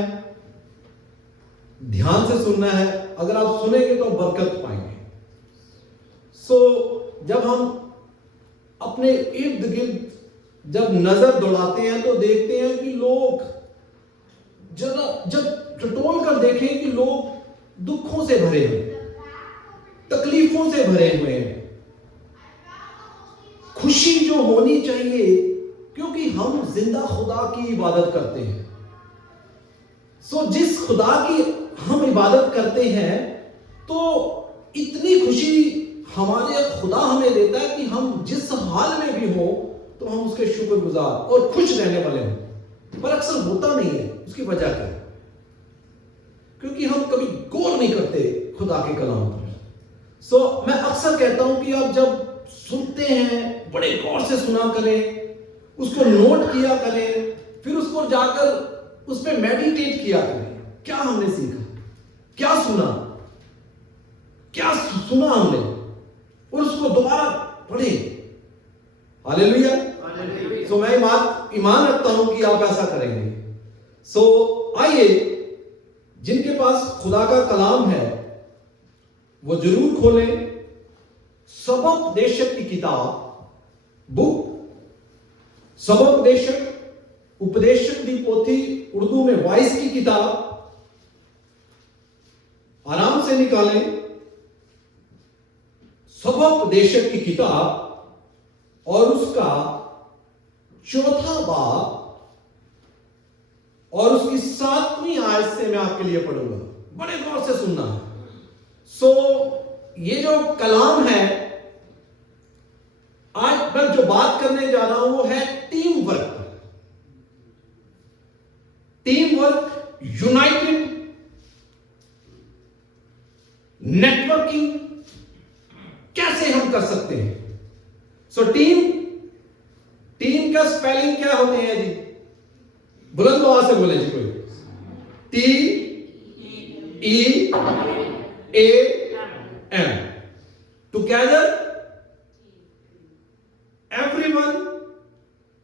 ध्यान से सुनना है। अगर आप सुनेंगे तो बरकत पाएंगे। जब हम अपने इर्द गिर्द जब नजर दौड़ाते हैं तो देखते हैं कि लोग जब टटोल कर देखें कि लोग दुखों से भरे हैं, तकलीफों से भरे हुए हैं। खुशी जो होनी चाहिए क्योंकि हम जिंदा खुदा की इबादत करते हैं। जिस खुदा की हम इबादत करते हैं तो इतनी खुशी हमारे खुदा हमें देता है कि हम जिस हाल में भी हो तो हम उसके शुक्रगुजार और खुश रहने वाले हैं। पर अक्सर होता नहीं है। उसकी वजह क्या है? क्योंकि हम कभी गौर नहीं करते खुदा के कलाम पर। मैं अक्सर कहता हूं कि आप जब सुनते हैं बड़े गौर से सुना करें, उसको नोट किया करें, फिर उसको जाकर उस पर मेडिटेट किया करें। क्या हमने सीखा, क्या सुना, क्या सुना हमने, और उसको दोबारा पढ़े। हालेलुया। मैं ईमान रखता हूं कि आप ऐसा करेंगे। आइए, जिनके पास खुदा का कलाम है वो जरूर खोलें सबक देशक की किताब बुक सबोपदेशक उपदेशक दी पोथी उर्दू में वाइस की किताब आराम से निकालें। सबोपदेशक की किताब और उसका चौथा बाब और उसकी 7वीं आयत से मैं आपके लिए पढ़ूंगा, बड़े गौर से सुनना है। ये जो कलाम है, आज मैं जो बात करने जा रहा हूं वो है team work. Team work, United, networking कैसे हम कर सकते हैं। टीम का स्पेलिंग क्या होते हैं जी? बुलंद आवाज से बोले जी कोई। TEAM, together everyone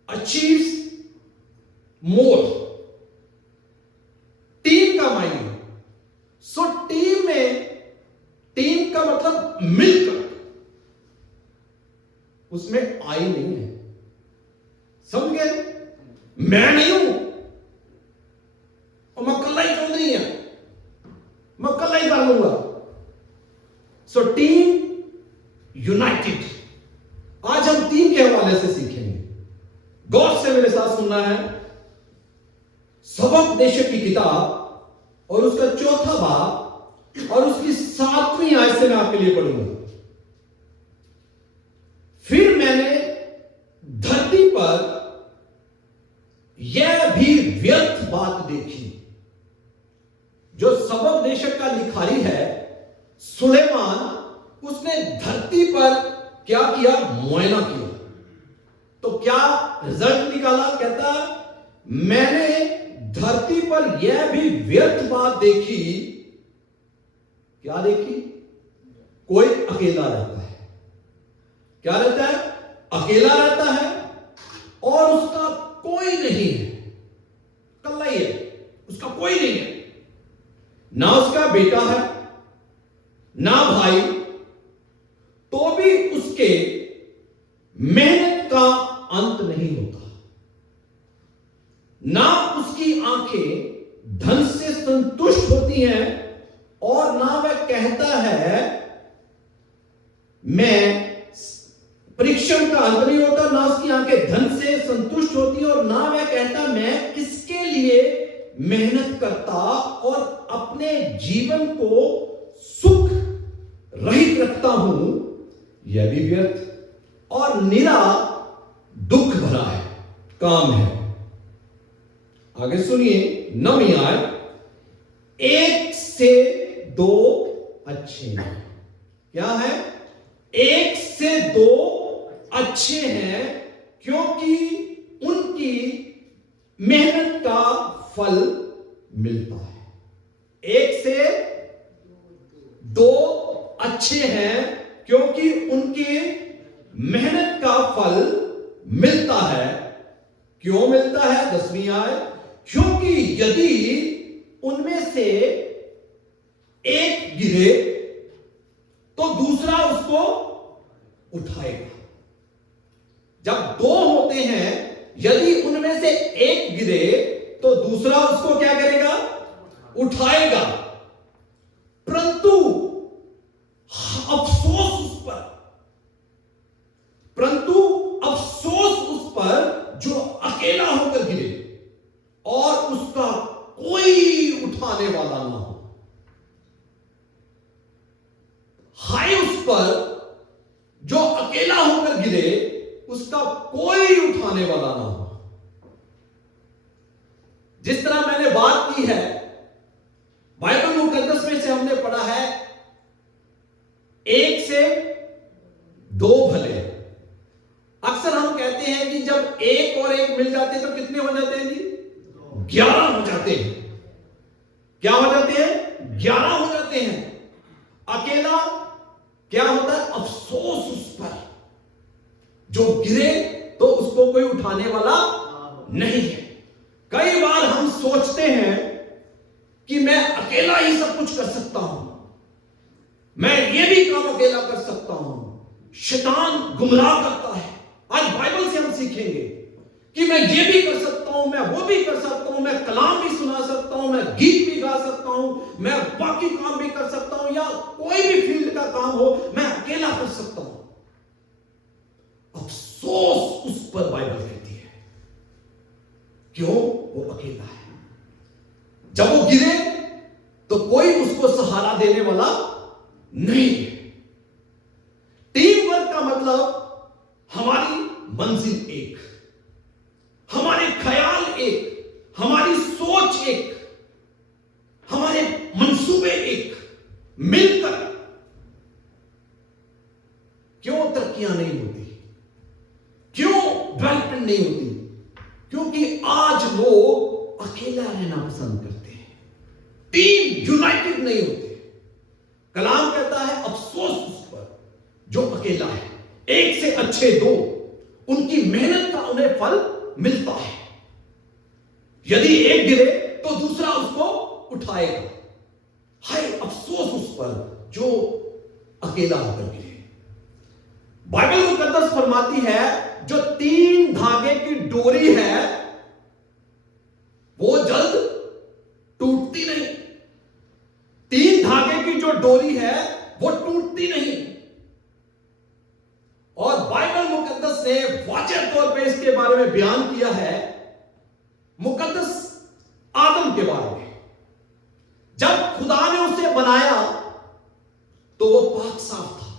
achieves more। Team का मायने, टीम का मतलब मिलकर, उसमें आई नहीं है, समझ गए? मैं नहीं हूं और मैं कल्ला ही क्यों नहीं है, मैं कल्ला ही कर लूंगा। टीम यूनाइटेड, आज हम टीम के हवाले से सीखेंगे। गौर से मेरे साथ सुनना है। सबोपदेशक की किताब और उसका चौथा बाब और उसकी 7वीं आयत से मैं आपके लिए पढ़ूंगा। फिर मैंने धरती पर यह भी व्यर्थ बात देखी। जो सबोपदेशक का लिखारी है सुलेमान, उसने धरती पर क्या किया? मुआयना किया। तो क्या रिजल्ट निकाला? कहता मैंने धरती पर यह भी व्यर्थ बात देखी। क्या देखी? कोई अकेला रहता है। क्या रहता है? अकेला रहता है और उसका कोई नहीं है, कल्ला ही है, उसका कोई नहीं है, ना उसका बेटा है ना भाई, तो भी उसके मेहनत का अंत नहीं होता, ना उसकी आंखें धन से संतुष्ट होती हैं और ना वह कहता है मैं, परीक्षण का अंत नहीं होता, ना उसकी आंखें धन से संतुष्ट होती और ना वह कहता मैं किसके लिए मेहनत करता और अपने जीवन को सुख रहित रखता हूं। यह भी व्यर्थ और निरा दुख भरा है, काम है। आगे सुनिए 9वीं आयत, 1 से 2 अच्छे हैं। क्या है? 1 से 2 अच्छे हैं क्योंकि उनकी मेहनत का फल मिलता है। 1 से 2 अच्छे हैं क्योंकि उनकी मेहनत का फल मिलता है। क्यों मिलता है? 10वीं आयत, क्योंकि यदि उनमें से एक गिरे तो दूसरा उसको उठाएगा। जब 2 होते हैं, यदि उनमें से एक गिरे तो दूसरा उसको क्या करेगा? उठाएगा। परंतु अफसोस उस पर जो अकेला होकर गिरे और उसका कोई उठाने वाला ना हो। हाय उस पर जो अकेला होकर गिरे, उसका कोई उठाने वाला ना हो। जिस तरह मैंने बात की है, बाइबल मुकद्दस में से हमने पढ़ा है 1 से 2 भले। अक्सर हम कहते हैं कि जब 1 और 1 मिल जाते हैं तो कितने हो जाते हैं जी? 11 हो जाते हैं। क्या हो जाते हैं? 11 हो जाते हैं। अकेला क्या होता है? अफसोस उस पर जो गिरे तो उसको कोई उठाने वाला नहीं है। कई बार हम सोचते हैं कि मैं अकेला ही सब कुछ कर सकता हूं, मैं ये भी काम अकेला कर सकता हूं। शैतान गुमराह करता है, आज बाइबल से हम सीखेंगे कि मैं ये भी कर सकता हूं, मैं वो भी कर सकता हूं, मैं कलाम भी सुना सकता हूं, मैं गीत भी गा सकता हूं, मैं बाकी काम भी कर सकता हूं, या कोई भी फील्ड का काम हो मैं अकेला कर सकता हूं। अफसोस उस पर बाइबल कहती है, क्यों? वो अकेला है। जब वो गिरे तो कोई उसको सहारा देने वाला नहीं है। टीम वर्क का मतलब हमारी मंजिल एक, हमारे ख्याल एक, हमारी सोच एक, हमारे मंसूबे एक, मिलकर क्यों तरक्कियां नहीं होती, क्यों डेवलपमेंट नहीं होती? क्योंकि आज लोग अकेला रहना पसंद करते हैं, टीम यूनाइटेड नहीं होते। कलाम कहता है अफसोस उस पर जो अकेला है, एक से अच्छे दो, उनकी मेहनत का उन्हें फल मिलता है। यदि एक गिरे तो दूसरा उसको उठाएगा। हाय अफसोस उस पर जो अकेला होकर गिरे। बाइबल मुकद्दस फरमाती है जो 3 धागे की डोरी है वो जल्द टूटती नहीं। 3 धागे की जो डोरी है वो टूटती नहीं। और बाइबल मुकद्दस ने वाज़ेह तौर पे इसके बारे में बयान किया है, मुकद्दस आदम के बारे में। जब खुदा ने उसे बनाया तो वो पाक साफ था।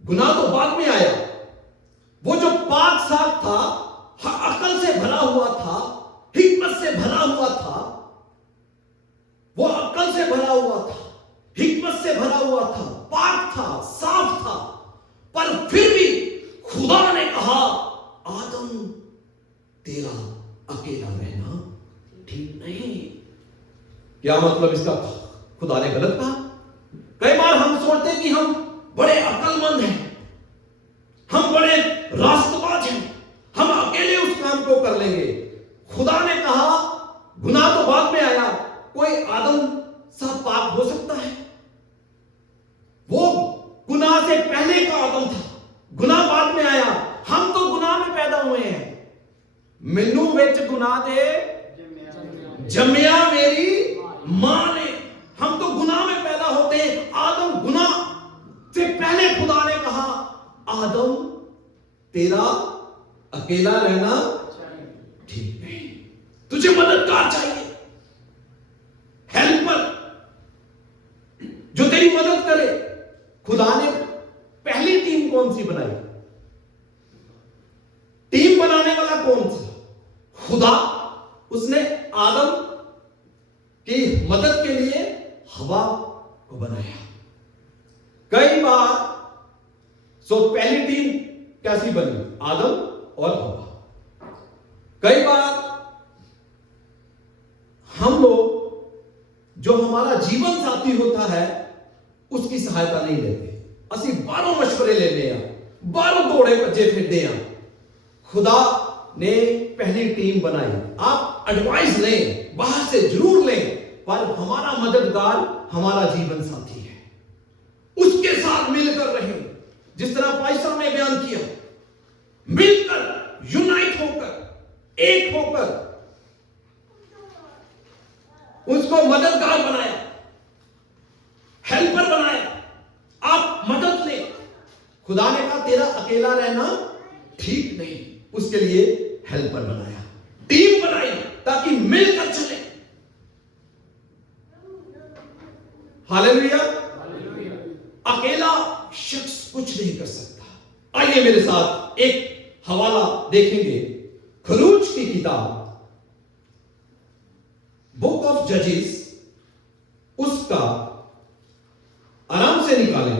गुनाह तो बाद में आया। वो जो पाक साफ था, अकल से भरा हुआ था, हिकमत से भरा हुआ था, वो अकल से भरा हुआ था, हिकमत से भरा हुआ था, पाक था, साफ था। पर फिर भी खुदा ने कहा आदम तेरा अकेला रहना ठीक नहीं। क्या मतलब इसका? खुदा ने गलत कहा? कई बार हम सोचते हैं कि हम बड़े अक्लमंद हैं, हम बड़े रास्तबाज हैं, हम अकेले उस काम को कर लेंगे। खुदा ने कहा गुनाह तो बाद में आया, कोई आदम सा पाक हो सकता है? वो गुनाह से पहले का आदम था, गुनाह बाद में आया। हम तो गुनाह में पैदा हुए हैं। मैनू विच गुनाह दे जमिया मेरी मां ने। हम तो गुनाह में पैदा होते हैं। आदम गुनाह से पहले खुदा ने कहा आदम तेरा अकेला रहना ठीक नहीं, तुझे मददगार चाहिए, हेल्पर जो तेरी मदद करे। खुदा ने पहली टीम कौन सी बनाई? टीम बनाने वाला कौन था? खुदा। उसने आदम की मदद के लिए हवा को बनाया। कई बार पहली टीम कैसी बनी? आदम और हवा। कई बार हम लोग जो हमारा जीवन साथी होता है उसकी सहायता नहीं लेते। असी बारों मशवरे लेने हैं, बारों दौड़े भज्जे फिरते हैं। खुदा ने पहली टीम बनाई। आप एडवाइस लें, बाहर से जरूर लें, पर हमारा मददगार हमारा जीवन साथी है। उसके साथ मिलकर रहें, जिस तरह भाई साहब ने बयान किया, मिलकर, यूनाइट होकर, एक होकर उसको मददगार बनाया, हेल्पर बनाया। आप मदद ले। खुदा ने कहा तेरा अकेला रहना ठीक नहीं, उसके लिए हेल्पर बनाया, टीम बनाई ताकि मिलकर चले। हालेलुया। अकेला शख्स कुछ नहीं कर सकता। आइए मेरे साथ एक हवाला देखेंगे, खरूज की किताब, बुक ऑफ जजेस, उसका आराम से निकालें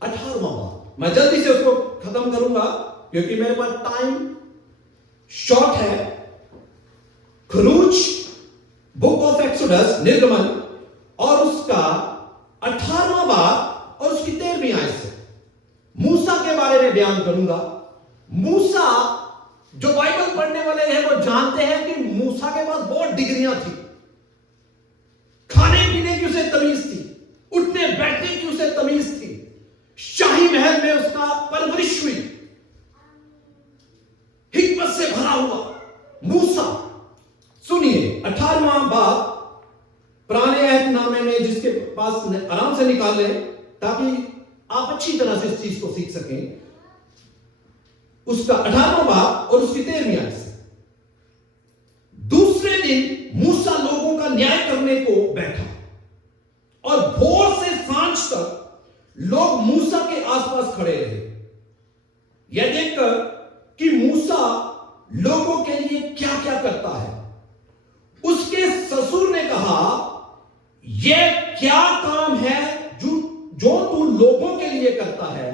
18वां बाब। मैं जल्दी से उसको खत्म करूंगा क्योंकि मेरे पास टाइम शॉर्ट है। खरूज, बुक ऑफ एक्सोडस, निर्गमन, और उसका 18वां बाब और उसकी 13वीं आयत से मूसा के बारे में बयान करूंगा। मूसा, जो बाइबल पढ़ने वाले हैं वो जानते हैं कि मूसा के पास बहुत डिग्रियां थी। खाने पीने की उसे तमीज थी, उठने बैठने की उसे तमीज थी, शाही महल में उसका परवरिश हुई, पास आराम से निकाल लें ताकि आप अच्छी तरह से इस चीज को सीख सकें। उसका 18वां बाब और उसकी 13वीं आयत से। दूसरे दिन मूसा लोगों का न्याय करने को बैठा और भोर से सांझ तक लोग मूसा के आसपास खड़े रहे, यह देखकर कि मूसा लोगों के लिए क्या क्या करता है। उसके ससुर ने कहा, यह क्या काम है जो तू लोगों के लिए करता है?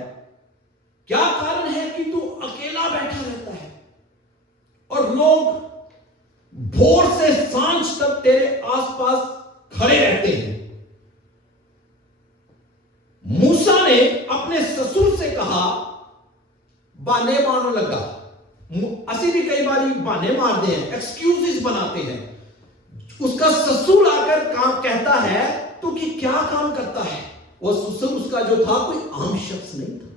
क्या कारण है कि तू अकेला बैठा रहता है और लोग भोर से सांझ तक तेरे आसपास खड़े रहते हैं? मूसा ने अपने ससुर से कहा, बहाने मारने लगा। असि भी कई बार बहाने मारते हैं, एक्सक्यूजेस बनाते हैं। उसका ससुर आकर काम कहता है, तू कि क्या काम करता है? वो ससुर उसका जो था कोई आम शख्स नहीं था,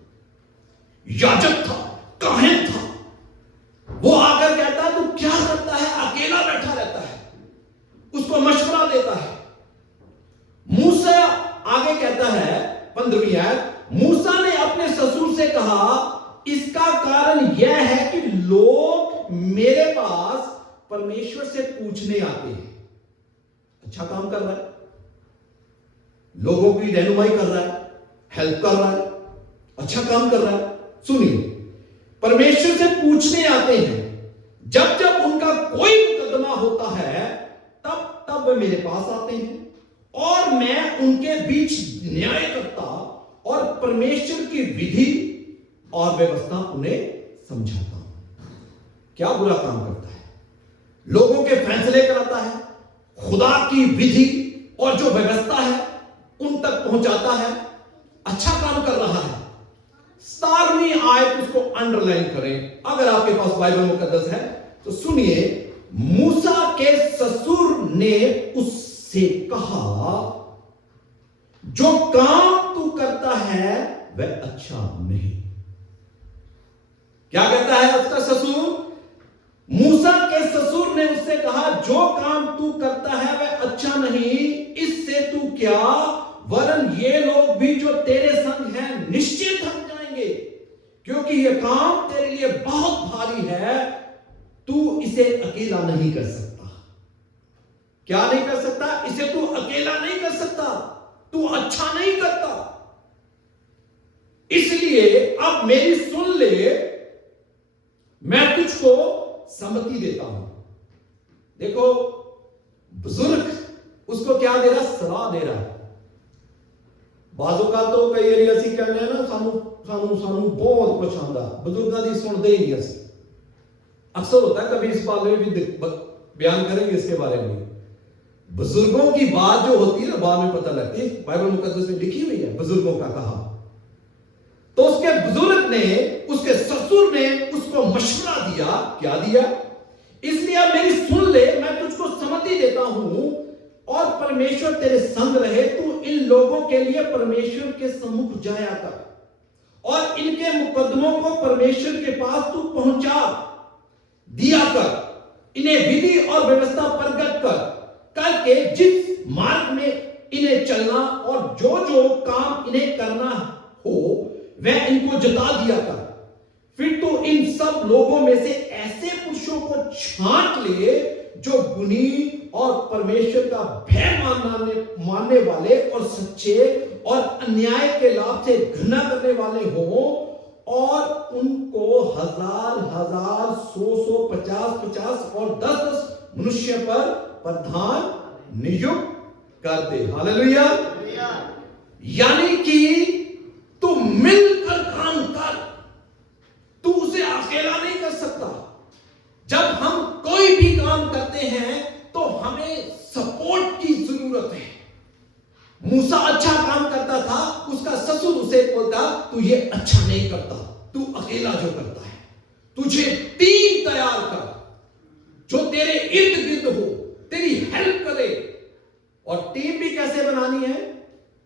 याजक था, काहिन था। वो आकर कहता है, तू क्या करता है? अकेला बैठा रहता है। उसको मशवरा देता है। मूसा आगे कहता है 15वीं आयत, मूसा ने अपने ससुर से कहा, इसका कारण यह है कि लोग मेरे पास परमेश्वर से पूछने आते हैं। अच्छा काम कर रहा है, लोगों की रहनुमाई कर रहा है, हेल्प कर रहा है, अच्छा काम कर रहा है। सुनिए, परमेश्वर से पूछने आते हैं। जब जब उनका कोई मुकदमा होता है तब तब वे मेरे पास आते हैं और मैं उनके बीच न्याय करता और परमेश्वर की विधि और व्यवस्था उन्हें समझाता हूं। क्या बुरा काम करता है? लोगों के फैसले कराता है, खुदा की विधि और जो व्यवस्था है उन तक पहुंचाता है। अच्छा काम कर रहा है। 17वीं आयत उसको अंडरलाइन करें अगर आपके पास बाइबल मुकद्दस है तो सुनिए। मूसा के ससुर ने उससे कहा, जो काम तू करता है वह अच्छा नहीं। क्या कहता है उसका ससुर? मूसा के ससुर ने उससे कहा, जो काम तू करता है वह अच्छा नहीं। इससे तू क्या, वरन ये लोग भी जो तेरे संग हैं निश्चित थक जाएंगे, क्योंकि यह काम तेरे लिए बहुत भारी है। तू इसे अकेला नहीं कर सकता। क्या नहीं कर सकता? इसे तू अकेला नहीं कर सकता। तू अच्छा नहीं करता। इसलिए अब मेरी सुन ले, मैं तुझको सम्मति देता हूं। देखो, बुजुर्ग उसको क्या दे रहा? सलाह दे रहा है। बाजों का तो कई बार असं कहने ना, सानू बहुत कुछ आंदा, बुजुर्गों की सुनते ही नहीं असं। अक्सर होता है, कभी इस बारे में भी बयान करेंगे इसके बारे में। बुजुर्गों की बात जो होती है ना, बाद में पता लगती है। बाइबल मुकद्दस में लिखी हुई है बुजुर्गों का कहा। तो उसके बुजुर्ग ने, उसके ससुर ने उसको मशवरा दिया। क्या दिया? इसलिए अब मेरी सुन ले, मैं तुझको सम्मति देता हूं और परमेश्वर तेरे संग रहे। तू इन लोगों के लिए परमेश्वर के सम्मुख जाया कर और इनके मुकदमों को परमेश्वर के पास तू पहुंचा दिया कर। इन्हें विधि और व्यवस्था प्रकट करके जिस मार्ग में इन्हें चलना और जो जो काम इन्हें करना हो वह इनको जता दिया कर। फिर तो इन सब लोगों में से ऐसे पुरुषों को छांट ले जो गुणी और परमेश्वर का भय मानने वाले और सच्चे और अन्याय के लाभ से घृणा करने वाले हो, और उनको 1000 100 50 और 10 मनुष्य पर प्रधान नियुक्त कर दे। हालेलुया। यानी कि तू मिलकर काम कर, तू उसे अकेला नहीं कर सकता। जब हम कोई भी काम करते हैं तो हमें सपोर्ट की जरूरत है। मूसा अच्छा काम करता था, उसका ससुर उसे बोलता, तू ये अच्छा नहीं करता, तू अकेला जो करता है। तुझे टीम तैयार कर जो तेरे इर्द गिर्द हो, तेरी हेल्प करे। और टीम भी कैसे बनानी है?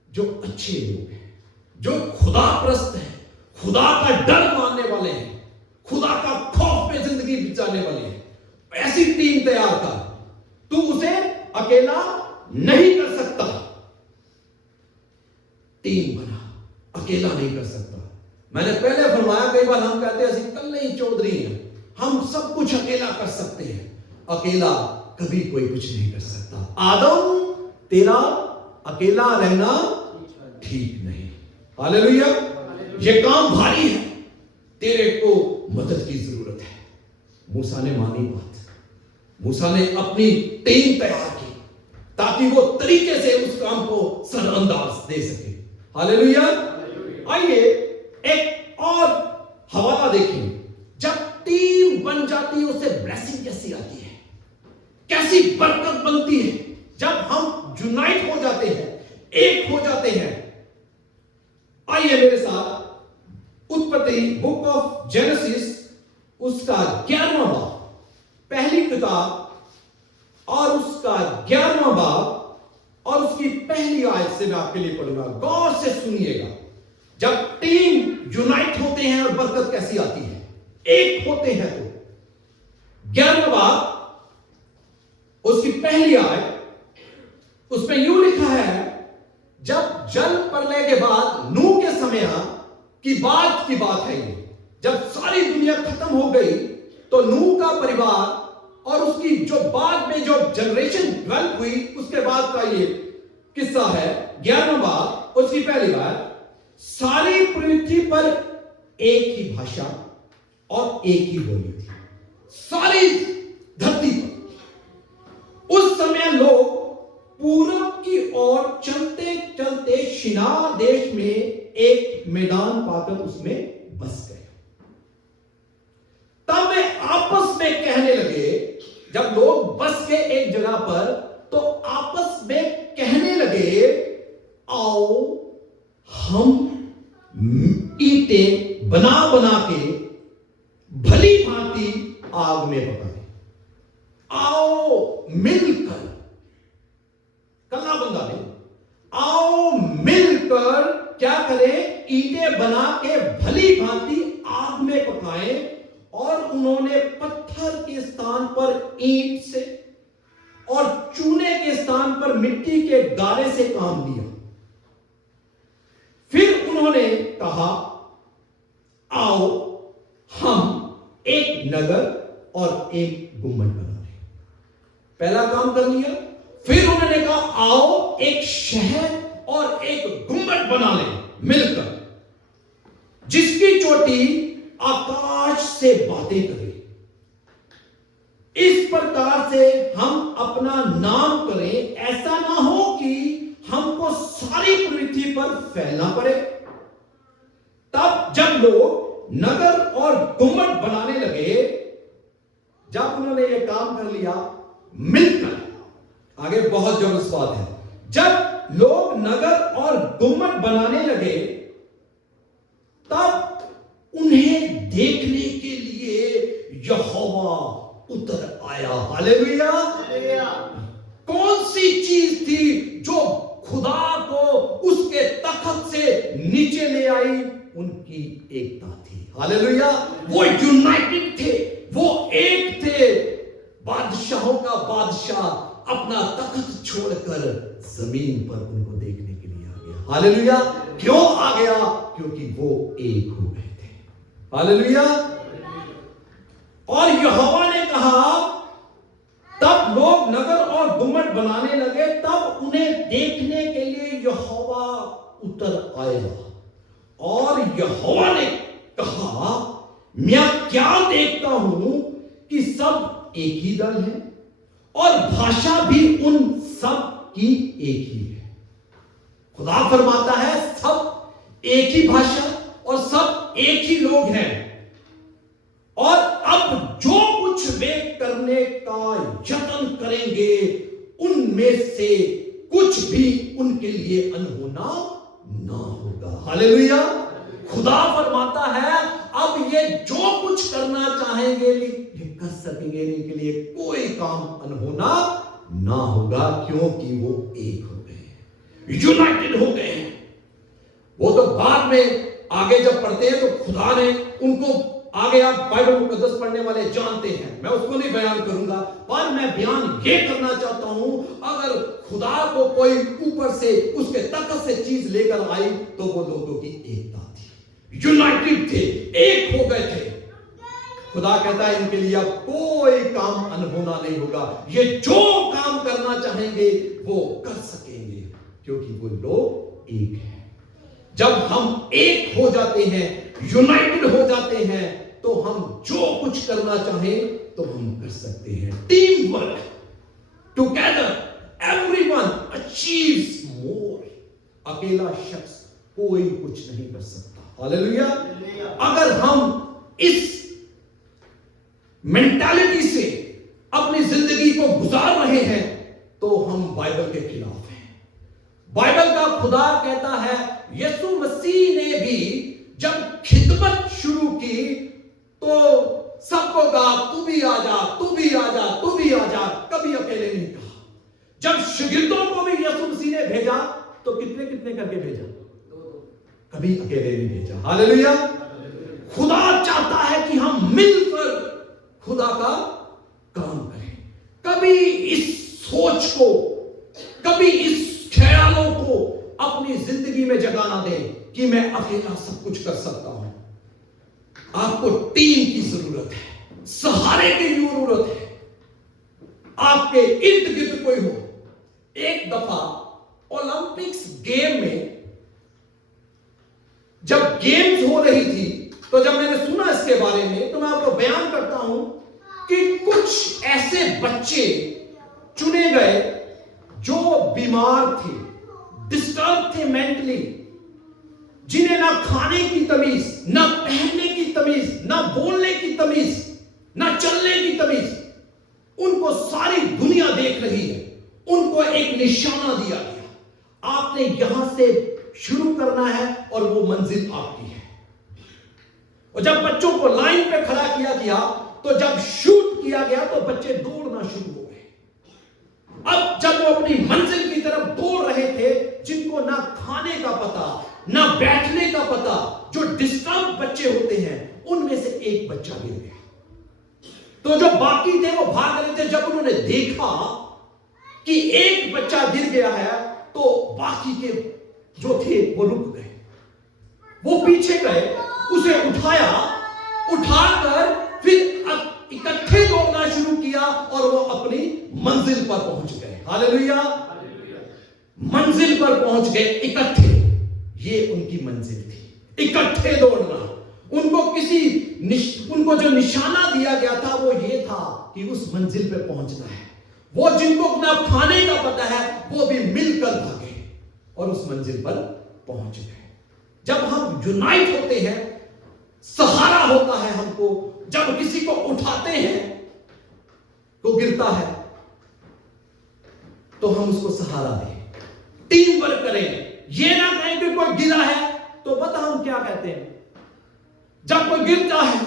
जो अच्छे लोग हैं, जो खुदा प्रस्त हैं, खुदा का डर मानने वाले हैं, खुदा का खौफ में जिंदगी बिताने वाले हैं। ऐसी टीम तैयार कर। तू उसे अकेला नहीं कर सकता। टीम बना, अकेला नहीं कर सकता। मैंने पहले फरमाया, कई बार हम कहते हैं असि कल्ले ही चौधरी हैं, हम सब कुछ अकेला कर सकते हैं। अकेला कभी कोई कुछ नहीं कर सकता। आदम, तेरा अकेला रहना ठीक नहीं। हालेलुया। ये काम भारी है, तेरे को मदद की जरूरत है। मूसा ने मानी बात, मूसा ने अपनी टीम तैयार की ताकि वो तरीके से उस काम को सरअंदाज दे सके। हालेलुया। आइए एक और हवाला देखें। जब टीम बन जाती है उससे ब्लेसिंग कैसी आती है, कैसी बरकत बनती है। जब हम यूनाइट हो जाते हैं, एक हो जाते हैं। आइए मेरे साथ उत्पत्ति बुक ऑफ जेनेसिस उसका 11वां बाब, पहली किताब और उसका 11वां बाब और उसकी पहली आयत से मैं आपके लिए पढ़ूंगा। गौर से सुनिएगा। जब टीम यूनाइट होते हैं और बरकत कैसी आती है, एक होते हैं तो 11वां बाब उसकी पहली आयत, उसमें यूं लिखा है, जब जल प्रलय के बाद नूह के समय की बात है ये। जब सारी दुनिया खत्म हो गई तो नूह का परिवार और उसकी जो बाद में जो जनरेशन डेवलप हुई उसके बाद का ये किस्सा है। 11वां बाब उसकी पहली बात, सारी पृथ्वी पर एक ही भाषा और एक ही बोली थी। सारी धरती पर उस समय लोग पूरब की ओर चलते चलते शिनार देश में एक मैदान पाकर उसमें बस गए। तब वे आपस में कहने लगे, जब लोग बस गए एक जगह पर तो आपस में कहने लगे, आओ हम ईंटें बना बना के भली भांति आग में पकाएं। आओ मिलकर, कल्ला बंदा नहीं, आओ मिलकर क्या करें, ईंटें बना के भली भांति आग में पकाएं। और उन्होंने पत्थर के स्थान पर ईंट से और चूने के स्थान पर मिट्टी के गारे से काम लिया। फिर उन्होंने कहा, आओ हम एक नगर और एक गुम्बद बना लें। पहला काम कर लिया। फिर उन्होंने कहा, आओ एक शहर और एक गुम्बद बना लें मिलकर, जिसकी चोटी आकाश से बातें करें। इस प्रकार से हम अपना नाम करें, ऐसा ना हो कि हमको सारी पृथ्वी पर फैलना पड़े। तब जब लोग नगर और गुम्बद बनाने लगे, जब उन्होंने यह काम कर लिया मिलकर, आगे बहुत जबरदस्त बात है, जब लोग नगर और गुम्बद बनाने लगे तब उन्हें देखने के लिए यहोवा उतर आया। हालेलुया। कौन सी चीज थी जो खुदा को उसके तख्त से नीचे ले आई? उनकी एकता थी। हालेलुया। वो यूनाइटेड थे, वो एक थे। बादशाहों का बादशाह अपना तख्त छोड़कर जमीन पर उनको देखने के लिए आ गया। हालेलुया। क्यों आ गया? क्योंकि वो एक हो गए थे। हालेलुया। और यहोवा ने कहा, तब लोग नगर और गुम्बद बनाने लगे, तब उन्हें देखने के लिए यहोवा उतर आया। और यहोवा ने कहा, मैं क्या देखता हूं कि सब एक ही दल है और भाषा भी उन सब की एक ही है। खुदा फरमाता है सब एक ही भाषा और सब एक ही लोग हैं। और अब जो कुछ वे करने का यत्न करेंगे उनमें से कुछ भी उनके लिए अनहोना ना होगा। हालेलुया। खुदा फरमाता है अब ये जो कुछ करना चाहेंगे ये कर सकेंगे, इनके लिए कोई काम अनहोना ना होगा, क्योंकि वो एक हो गए हैं, यूनाइटेड हो गए हैं। वो तो बाद में आगे जब पढ़ते हैं तो खुदा ने उनको आगे आप बाइबल मुकद्दस पढ़ने वाले जानते हैं, मैं उसको नहीं बयान करूंगा, पर मैं बयान ये करना चाहता हूं, अगर खुदा को कोई ऊपर से उसके ताकत से चीज लेकर आई तो वो लोगों की एकता थी, यूनाइटेड थे, एक हो गए थे। खुदा कहता है इनके लिए अब कोई काम अनहोना नहीं होगा, ये जो काम करना चाहेंगे वो कर सकेंगे, क्योंकि वो लोग एक हैं। जब हम एक हो जाते हैं, यूनाइटेड हो जाते हैं, तो हम जो कुछ करना चाहें तो हम कर सकते हैं। Team work together everyone achieves more. अकेला शख्स कोई कुछ नहीं कर सकता। हालेलुया। अगर हम इस मेंटालिटी से अपनी जिंदगी को गुजार रहे हैं तो हम बाइबल के खिलाफ हैं। बाइबल का खुदा कहता है, यीशु मसीह ने भी जब खिदमत शुरू की तो सबको कहा तू भी आ जा, तू भी आ जा, तू भी आ जा, कभी अकेले नहीं कहा। जब शागिर्दों को भी यीशु मसीह ने भेजा तो कितने कितने करके भेजा, कभी अकेले नहीं भेजा। हालेलुया। खुदा चाहता है कि हम मिलकर खुदा का काम करें। कभी इस सोच को, कभी इस ख्यालों को अपनी जिंदगी में जगह ना दें कि मैं अकेला सब कुछ कर सकता हूं। आपको टीम की जरूरत है, सहारे की जरूरत है, आपके इर्द गिर्द कोई हो। एक दफा ओलंपिक्स गेम में जब गेम्स हो रही थी तो जब मैंने सुना इसके बारे में तो मैं आपको बयान करता हूं कि कुछ ऐसे बच्चे चुने गए जो बीमार थे, डिस्टर्ब थे मेंटली, जिन्हें ना खाने की तमीज, ना पहनने की तमीज, ना बोलने की तमीज, ना चलने की तमीज। उनको सारी दुनिया देख रही है, उनको एक निशाना दिया गया, आपने यहां से शुरू करना है और वो मंजिल आपकी है। और जब बच्चों को लाइन पे खड़ा किया गया तो जब शूट किया गया तो बच्चे दौड़ना शुरू हो गए। अब जब वो अपनी मंजिल की तरफ दौड़ रहे थे, जिनको ना खाने का पता, ना बैठने का पता, जो डिस्टर्ब बच्चे होते हैं, उनमें से एक बच्चा गिर गया। तो जो बाकी थे वो भाग रहे थे। जब उन्होंने देखा कि एक बच्चा गिर गया है तो बाकी के जो थे वो रुक गए, वो पीछे गए, उसे उठाया, उठाकर फिर इकट्ठे दौड़ना शुरू किया और वो अपनी मंजिल पर पहुंच गए। हालेलुया। मंजिल पर पहुंच गए इकट्ठे। ये उनकी मंजिल थी, इकट्ठे दौड़ना। उनको जो निशाना दिया गया था वो ये था कि उस मंजिल पे पहुंचना है। वो जिनको अपना खाने का पता है वो भी मिलकर भागे और उस मंजिल पर पहुंच गए। जब हम यूनाइट होते हैं, सहारा होता है हमको। जब किसी को उठाते हैं तो गिरता है तो हम उसको सहारा दें, टीम वर्क करें। ये ना कहें कि कोई गिरा है तो पता हम क्या कहते हैं, जब कोई गिरता है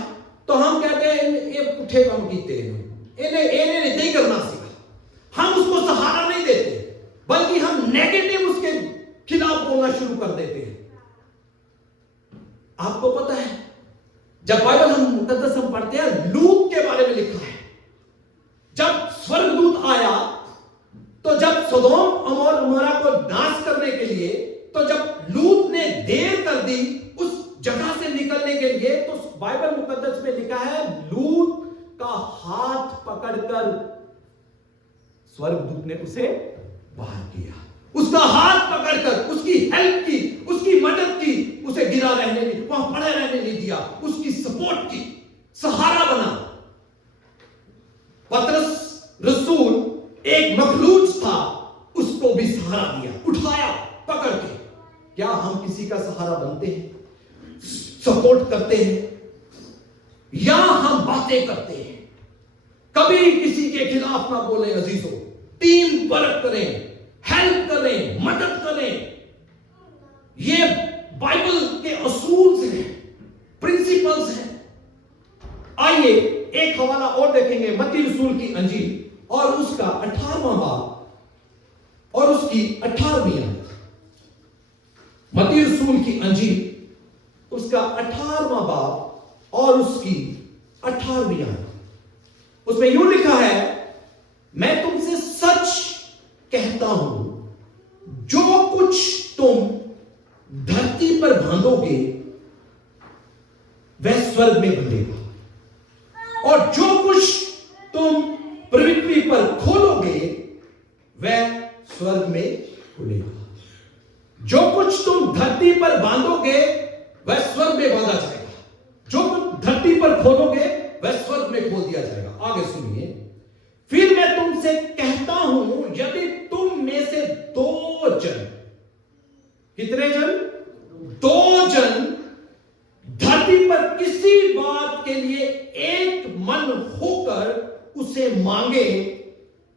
तो हम कहते हैं ये पुठे काम कीते इन्हें नहीं करना सीखा। हम उसको सहारा नहीं देते, बल्कि हम नेगेटिव उसके खिलाफ बोलना शुरू कर देते हैं। आपको पता है जब बाइबल हम मुकद्दस हम पढ़ते हैं, लूत के बारे में लिखा है। जब स्वर्गदूत आया तो जब सदोम और गमोरा को नाश करने के लिए, तो जब लूत ने देर कर दी उस जगह से निकलने के लिए, तो बाइबल मुकद्दस में लिखा है लूत का हाथ पकड़कर स्वर्गदूत ने उसे बाहर किया। उसका हाथ पकड़कर उसकी हेल्प की, उसकी मदद की, उसे गिरा रहने नहीं, वहां पड़े रहने नहीं दिया, उसकी सपोर्ट की, सहारा बना। पतरस रसूल एक मखलूज था, उसको भी सहारा दिया, उठाया पकड़ के। क्या हम किसी का सहारा बनते हैं, सपोर्ट करते हैं, या हम बातें करते हैं? कभी किसी के खिलाफ ना बोले अजीजों, टीम वर्क करें, हेल्प करें, मदद करें। ये बाइबल के असूल हैं, प्रिंसिपल्स हैं। आइए एक हवाला और देखेंगे, मत्ती रसूल की अंजील और उसका 18वां बाब और उसकी 18वीं आयत। मत्ती रसूल की अंजील उसका 18वां बाब और उसकी 18वीं आयत, उसमें यूं लिखा है, मैं तुमसे सच कहता हूं, जो कुछ तुम धरती पर बांधोगे वह स्वर्ग में बंधेगा, और जो कुछ तुम पृथ्वी पर खोलोगे वह स्वर्ग में खुलेगा। जो कुछ तुम धरती पर बांधोगे वह स्वर्ग में बांधा जाएगा, जो कुछ धरती पर खोलोगे वह स्वर्ग में खोल दिया जाएगा। आगे सुनिए, फिर मैं तुमसे कहता हूं, यदि तुम में से 2 जन, कितने जन? 2 जन धरती पर किसी बात के लिए एक मन होकर उसे मांगे,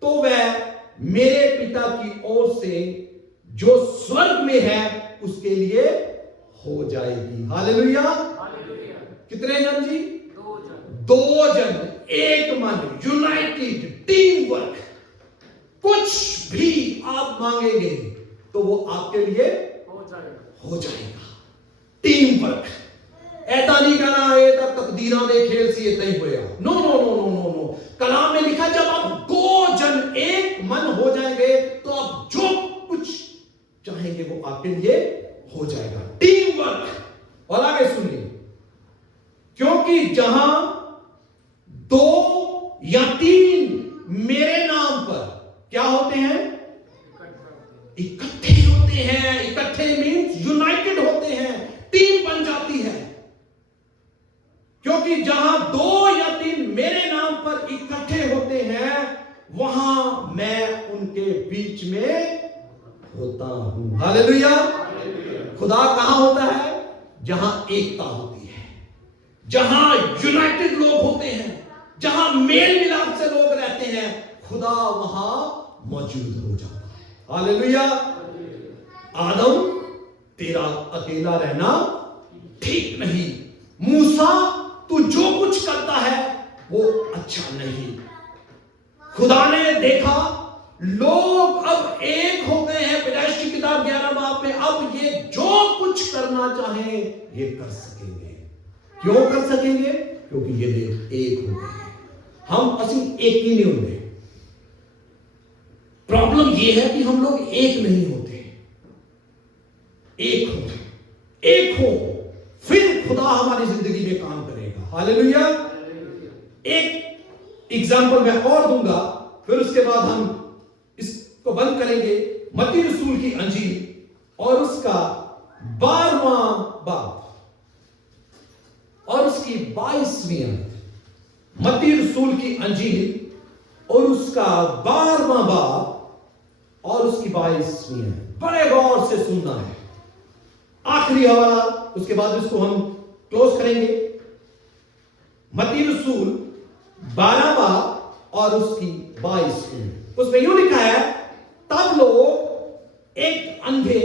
तो वह मेरे पिता की ओर से जो स्वर्ग में है उसके लिए हो जाएगी। हालेलुया। कितने जन जी? 2 जन, एक मन, यूनाइटेड, टीम वर्क। कुछ भी आप मांगेंगे तो वो आपके लिए हो जाएगा। Team work. ऐसा नहीं कहना है तब तकदीरा ने खेल सी इतना ही होया। No no no no no no. कलाम में लिखा, जब आप 2 जन एक मन हो जाएंगे तो आप जो कुछ चाहेंगे वो आपके लिए हो जाएगा। Team work. और आगे सुनिए, क्योंकि जहां 2 या 3 मेरे नाम पर क्या होते हैं? इकट्ठे होते हैं। इकट्ठे मीन्स यूनाइटेड होते हैं, टीम बन जाती है। क्योंकि जहां 2 या 3 मेरे नाम पर इकट्ठे होते हैं, वहां मैं उनके बीच में होता हूं। हालेलुया। खुदा कहां होता है? जहां एकता होती है, जहां यूनाइटेड लोग होते हैं, जहां मेल मिलाप से लोग रहते हैं, खुदा वहां मौजूद हो जाता है। हालेलुया। आदम, तेरा अकेला रहना ठीक नहीं। मूसा, तू जो कुछ करता है वो अच्छा नहीं। खुदा ने देखा लोग अब एक हो गए हैं, पैदाइश की किताब 11 बाब में, अब ये जो कुछ करना चाहें ये कर सकेंगे। क्यों कर सकेंगे? क्योंकि ये लोग एक हो गए हैं। हम असली एक ही नहीं होंगे। प्रॉब्लम ये है कि हम लोग एक नहीं होते। एक हो, एक हो, फिर खुदा हमारी जिंदगी में काम करेगा। हालेलुया। एक एग्जाम्पल मैं और दूंगा, फिर उसके बाद हम इसको बंद करेंगे। मत्ती रसूल की अंजील और उसका 12वां बाब और उसकी 22वीं आयत। मत्ती रसूल की अंजील और उसका 12वां बाब और उसकी 22वीं आयत। बड़े गौर से सुनना है। आखिरी हवाला, उसके बाद इसको हम क्लोज करेंगे। मत्ती रसूल 12 बाब और उसकी 22वीं, उसमें यूं लिखा है, तब लोग एक अंधे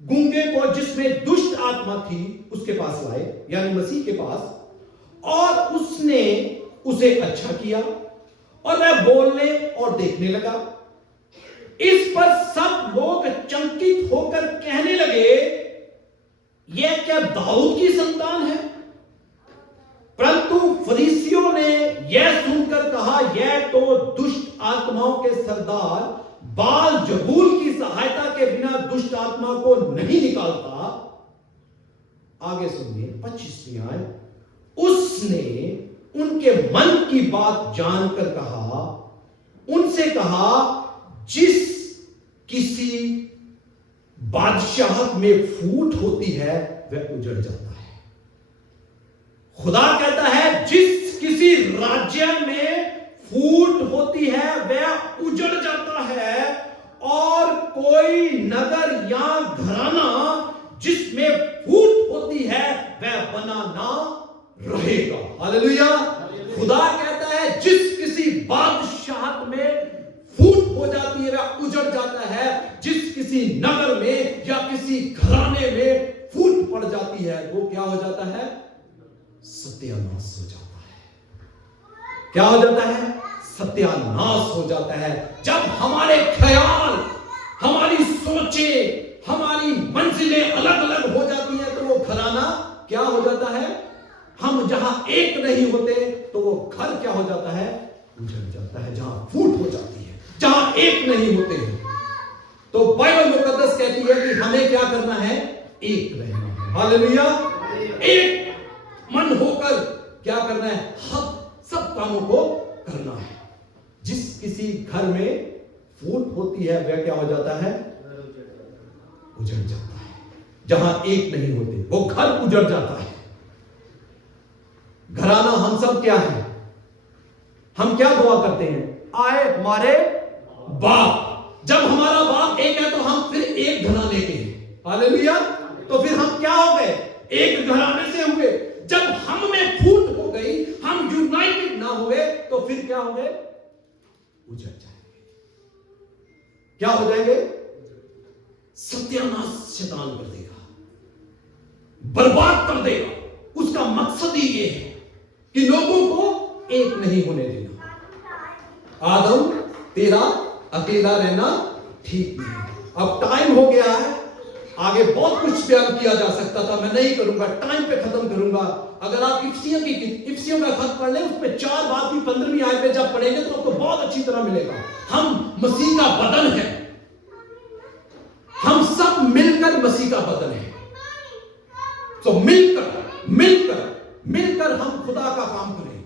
गूंगे को जिसमें दुष्ट आत्मा थी उसके पास लाए, यानी मसीह के पास, और उसने उसे अच्छा किया और वह बोलने और देखने लगा। इस पर सब लोग चकित होकर कहने लगे, यह क्या दाऊद की संतान है? परंतु फरीसियों ने यह सुनकर कहा, यह तो दुष्ट आत्माओं के सरदार बाल जबूल की सहायता के बिना दुष्ट आत्मा को नहीं निकालता। आगे सुनिए 25वीं आयत। उसने उनके मन की बात जानकर कहा, उनसे कहा, जिस किसी बादशाहत में फूट होती है वह उजड़ जाता है। खुदा कहता है जिस किसी राज्य में फूट होती है वह उजड़ जाता है, और कोई नगर या घराना जिसमें फूट होती है वह बना ना रहेगा। हालेलुया। खुदा कहता है जिस किसी बादशाहत में फूट हो जाती है वह उजड़ जाता है। जिस किसी नगर में या किसी घराने में फूट पड़ जाती है वो क्या हो जाता है? सत्यानाश हो जाता है। क्या हो जाता है? सत्यानाश हो जाता है। जब हमारे ख्याल, हमारी सोचें, हमारी मंजिलें अलग अलग हो जाती हैं तो वो घराना क्या हो जाता है? नहीं होते तो वो घर क्या हो जाता है, उजड़ जाता है। जहां फूट हो जाती है, जहां एक नहीं होते हैं, तो बाइबल मुकद्दस कहती है कि हमें क्या करना है, एक रहना है। हालेलुया। एक मन होकर क्या करना है, सब कामों को करना है। जिस किसी घर में फूट होती है वह क्या हो जाता है, उजड़ जाता है। जहां एक नहीं होते वो घर उजड़ जाता है। घराना हम सब क्या है, हम क्या दुआ करते हैं, आए हमारे बाप। जब हमारा बाप एक है तो हम फिर एक घराने के हैं। हालेलुया। तो फिर हम क्या हो गए, एक घराने से हुए। जब हम में फूट हो गई, हम यूनाइटेड ना हुए, तो फिर क्या हो गए, उजड़ जाएंगे। क्या हो जाएंगे, सत्यानाश शैतान कर देगा, बर्बाद कर देगा। उसका मकसद ही ये है कि लोगों को एक नहीं होने देना। आदम तेरा अकेला रहना ठीक नहीं। अब टाइम हो गया है, आगे बहुत कुछ बयान किया जा सकता था, मैं नहीं करूंगा, टाइम पे खत्म करूंगा। अगर आप इफिसियों का खत पढ़ लें, उसमें 4 बात की 15वीं आयत में जब पढ़ेंगे तो आपको बहुत अच्छी तरह मिलेगा। हम मसीह का बदन है, हम सब मिलकर मसीह का बदन है। तो मिलकर हम खुदा का काम करें।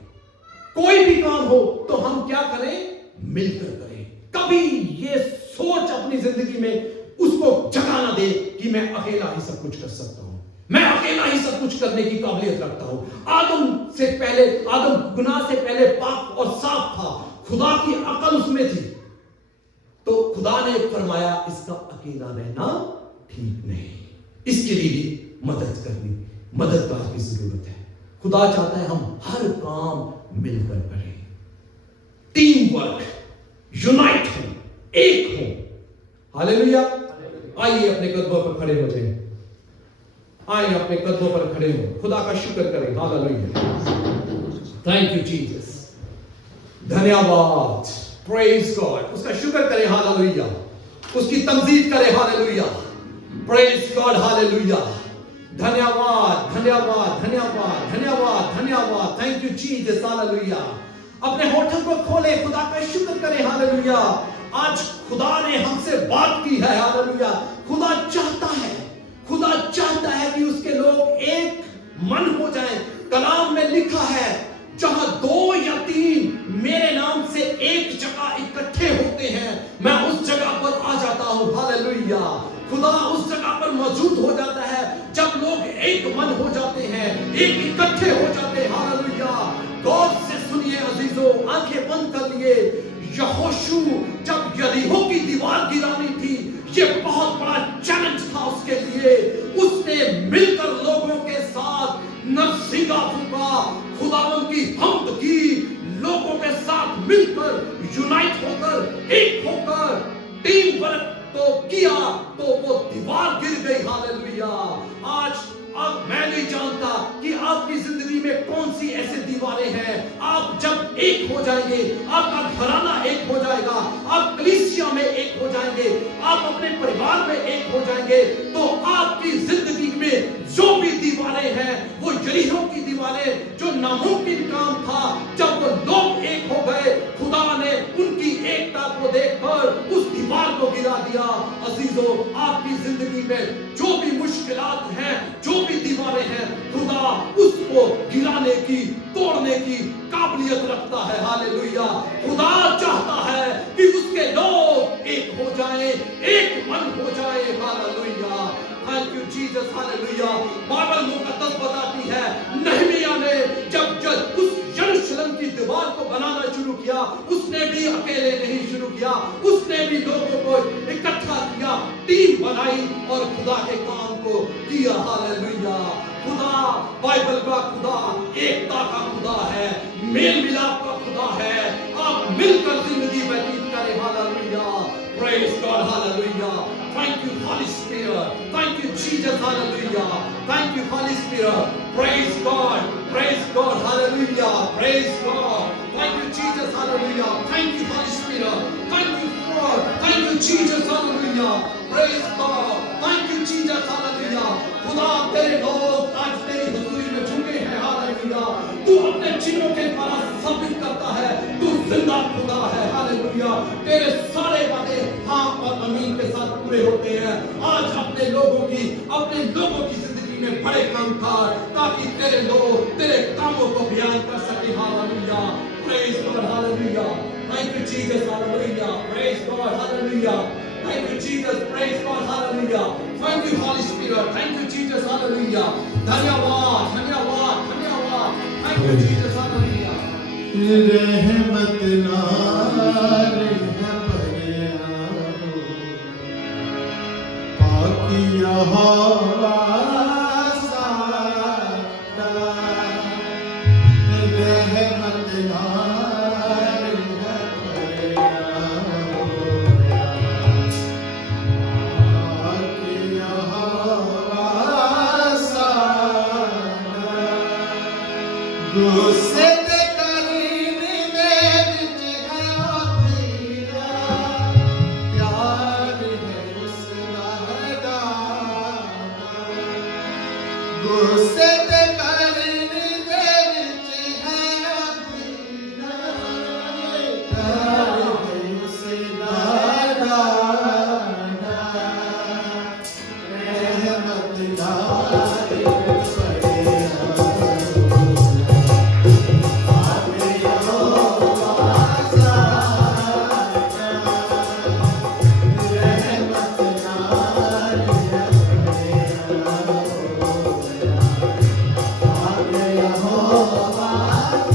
कोई भी काम हो तो हम क्या करें, मिलकर करें। कभी ये सोच अपनी जिंदगी में उसको जगा ना दे कि मैं अकेला ही सब कुछ कर सकता हूं, मैं अकेला ही सब कुछ करने की काबिलियत रखता हूं। आदम गुनाह से पहले पाक और साफ था, खुदा की अकल उसमें थी। तो खुदा ने फरमाया इसका अकेला रहना ठीक नहीं, इसके लिए भी मददगार की जरूरत है। खुदा चाहता है हम हर काम मिलकर करें, टीम वर्क, यूनाइट हो, एक हो। हालेलुया। आइए अपने कदमों पर खड़े हो जाएं, आइए अपने कदमों पर खड़े हो, खुदा का शुक्र करें। हालेलुया। थैंक यू जीसस, धन्यवाद, प्रेज गॉड। उसका शुक्र करें, हालेलुया। उसकी तमजीद करें, हालेलुया, प्रेज गॉड, हालेलुया। धन्यवाद, धन्यवाद, धन्यवाद, धन्यवाद, धन्यवाद। Thank you Jesus, hallelujah. अपने होठों को खोले, खुदा का शुक्र करें, हालेलुया। आज खुदा ने हमसे बात की है, हालेलुया। खुदा चाहता है कि उसके लोग एक मन हो जाएं। कलाम में लिखा है, जहां 2 या 3 मेरे नाम से एक जगह इकट्ठे होते हैं, मैं उस जगह पर आ जाता हूं। हालेलुया। खुदा उस जगह पर मौजूद हो जाता है जब लोग एक मन हो जाते हैं, एक इकट्ठे हो जाते हैं। हालेलुया। गौर से सुनिए अजीजों, आंखें बंद कर लिए। यहोशू जब यरीहो की दीवार गिरानी थी, ये बहुत बड़ा चैलेंज था उसके लिए। उसने मिलकर लोगों के साथ नरसिंगा फूका, खुदावन की हम्द की, लोगों के साथ मिलकर यूनाइट होकर, एक होकर टीम वर्क तो किया, तो वो दीवार गिर गई। हालेलुया। आज अब मैं नहीं जानता कि आपकी जिंदगी में कौन सी ऐसी दीवारें हैं। आप जब एक हो जाएंगे, आपका घराना एक हो जाएगा, आप कलीसिया में एक हो जाएंगे, आप अपने परिवार में एक हो जाएंगे, तो आपकी जिंदगी में जो भी दीवारें हैं, वो यरीहो की दीवारें, जो नामुमकिन काम था, जब वो लोग एक हो गए, खुदा ने उनकी एकता को देखकर उस दीवार को गिरा दिया। अजीजों, आपकी जिंदगी में जो भी मुश्किलात हैं, जो भी दीवारें हैं, खुदा उसको गिराने की, तोड़ने की काबिलियत रखता है। हालेलुया। खुदा चाहता है कि उसके लोग एक हो जाएं, एक मन हो जाएं। Hallelujah. Thank you Jesus. Hallelujah. Bible मुकद्दस बताती है, नहमिया ने जब उस यरूशलेम की दीवार को बनाना शुरू किया, उसने भी अकेले नहीं शुरू किया, उसने भी लोगों को इकट्ठा किया, टीम बनाई और खुदा के काम को किया। हालेलुया। खुदा, बाइबल का खुदा एकता का खुदा है, मेल मिलाप का खुदा है। आप मिलकर जिंदगी व्यतीत करें। Hallelujah. Praise God. Hallelujah. Thank you, Holy Spirit. Thank you, Jesus. Hallelujah. Thank you, Holy Spirit. Praise God. Praise God. Hallelujah. Praise God. Thank you, Jesus. Hallelujah. Thank you, Holy Spirit. Thank you, Lord. Thank you, Jesus. Hallelujah. Praise God. Thank you, Jesus. Hallelujah. खुदा तेरे लोग आज तेरी हुजूरी में झुके हैं। Hallelujah. तू अपने अपने चिन्हों के द्वारा साबित करता है तू जिंदा खुदा है। हालेलुया। तेरे सारे वादे हाँ और आमीन के साथ पूरे होते हैं। आज अपने लोगों की जिंदगी में बड़े काम कर, ताकि तेरे लोग तेरे कामों को बयान कर सके। Hallelujah. Praise God. Hallelujah. Thank you Jesus. Hallelujah. Praise God. Hallelujah. Thank you Jesus. Praise God. Hallelujah. Thank you Holy Spirit. Thank you Jesus. Hallelujah. धन्यवाद, धन्यवाद, धन्यवाद। Thank you Jesus. Hallelujah. रहमत नार है पाकी यहोवा सादा। रहमत नार है पाकी यहोवा सादा। गुस्से Oh,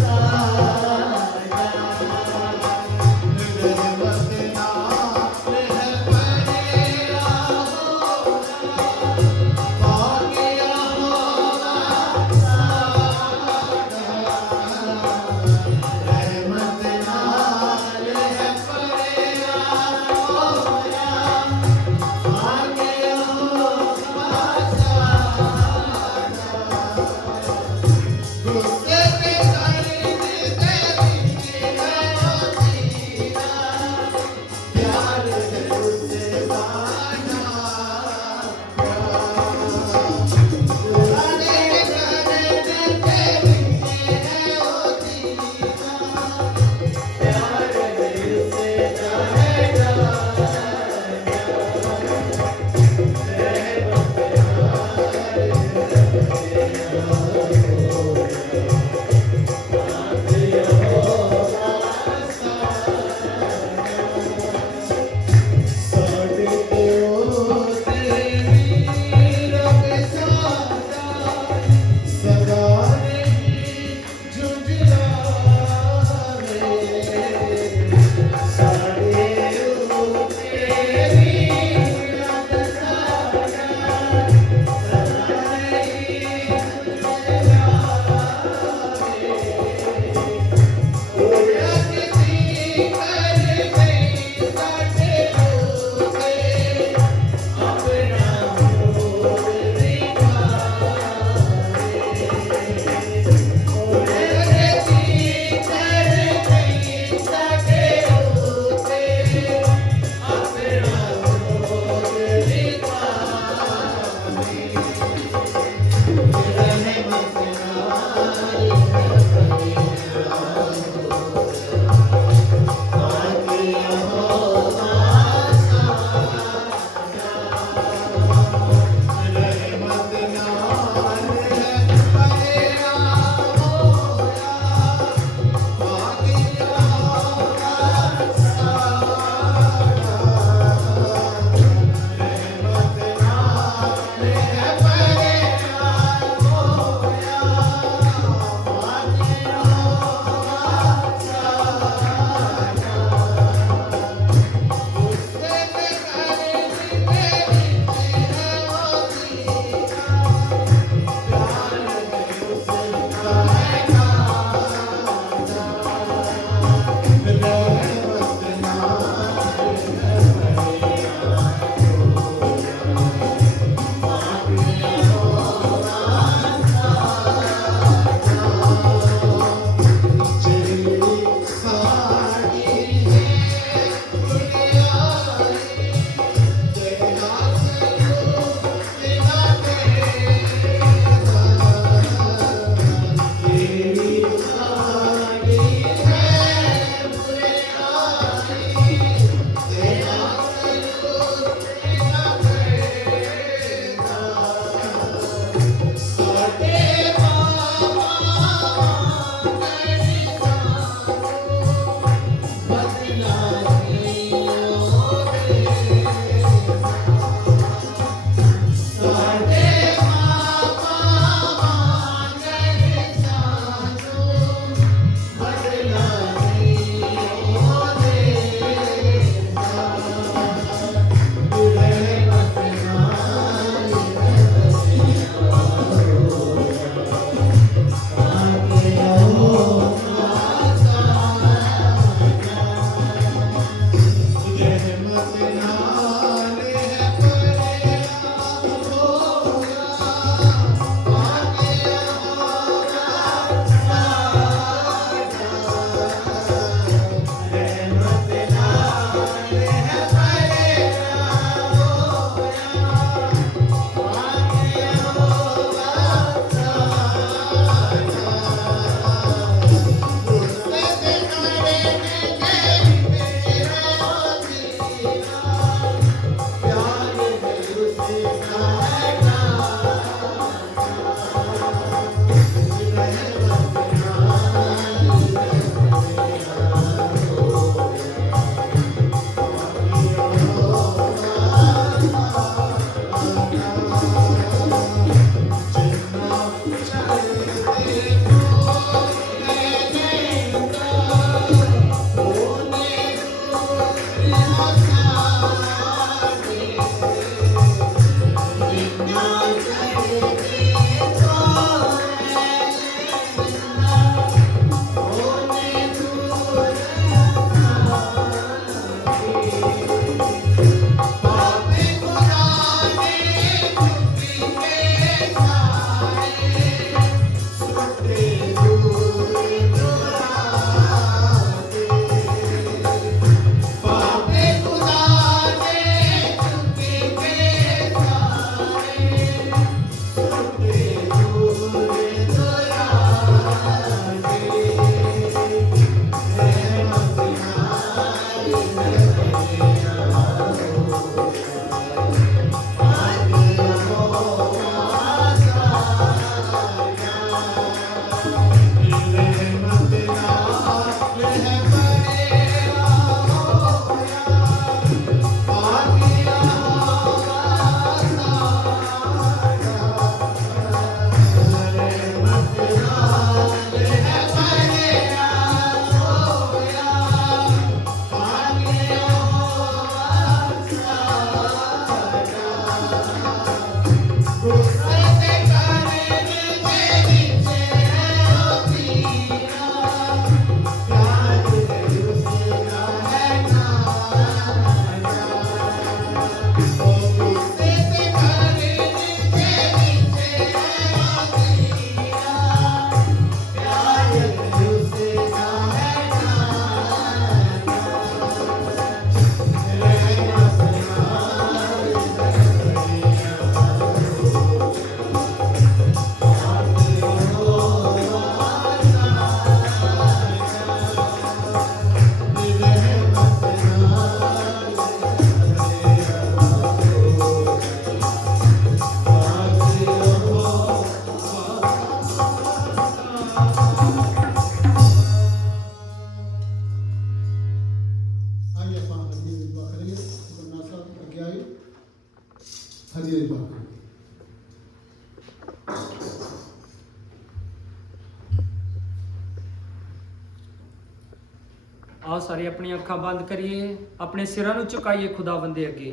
आओ सारे अपनी अखां बंद करिए, अपने सिरां नूं झुकाइए खुदावंद दे अगे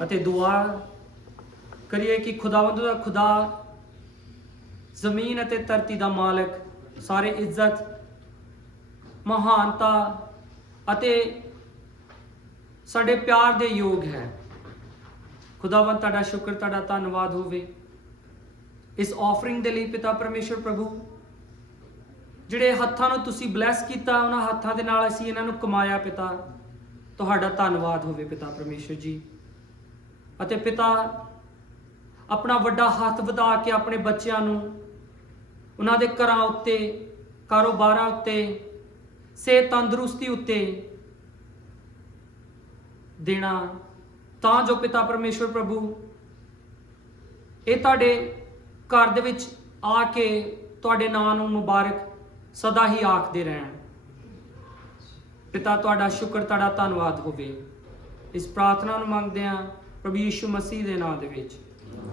अते दुआ करिए कि खुदावंद दा खुदा जमीन अते धरती दा मालिक, सारे इज्जत महानता अते साडे प्यार दे योग है। खुदावंद तुहाडा शुक्र, तुहाडा धन्नवाद होवे इस ऑफरिंग दे लई पिता परमेश्वर प्रभु, ਜਿਹੜੇ ਹੱਥਾਂ ਨੂੰ ਤੁਸੀਂ ਬਲੈਸ ਕੀਤਾ, ਉਹਨਾਂ ਹੱਥਾਂ ਦੇ ਨਾਲ ਅਸੀਂ ਇਹਨਾਂ ਨੂੰ ਕਮਾਇਆ ਪਿਤਾ, ਤੁਹਾਡਾ ਧੰਨਵਾਦ ਹੋਵੇ ਪਿਤਾ ਪਰਮੇਸ਼ਰ ਜੀ। ਅਤੇ ਪਿਤਾ ਆਪਣਾ ਵੱਡਾ ਹੱਥ ਵਧਾ ਕੇ ਆਪਣੇ ਬੱਚਿਆਂ ਨੂੰ ਉਹਨਾਂ ਦੇ ਘਰਾਂ ਉੱਤੇ, ਕਾਰੋਬਾਰਾਂ ਉੱਤੇ, ਸਿਹਤ ਤੰਦਰੁਸਤੀ ਉੱਤੇ ਦੇਣਾ, ਤਾਂ ਜੋ ਪਿਤਾ ਪਰਮੇਸ਼ਰ ਪ੍ਰਭੂ ਇਹ ਤੁਹਾਡੇ ਘਰ ਦੇ ਵਿੱਚ ਆ ਕੇ ਤੁਹਾਡੇ ਨਾਂ ਨੂੰ ਮੁਬਾਰਕ सदा ही आखते रहन। पिता तुहाडा शुक्र, तुहाडा धन्नवाद होवे। इस प्रार्थना नूं मंगदे हां प्रभु यीशु मसीह दे नाम दे विच,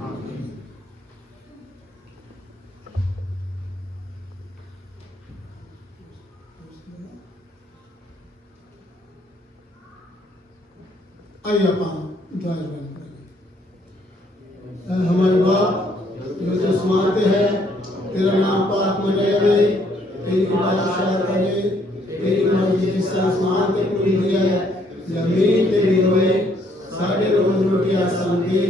आमीन। आइए आप दुआ करें। हमारे बाप जो आसमान पे है, तेरा नाम पाक माना जावे, तेरी बादशाह करे, तेरी मर्जी जिस आसमान ते पूरी है, जमीन ते भी होए। साढ़े रोज रोटी आसान दे,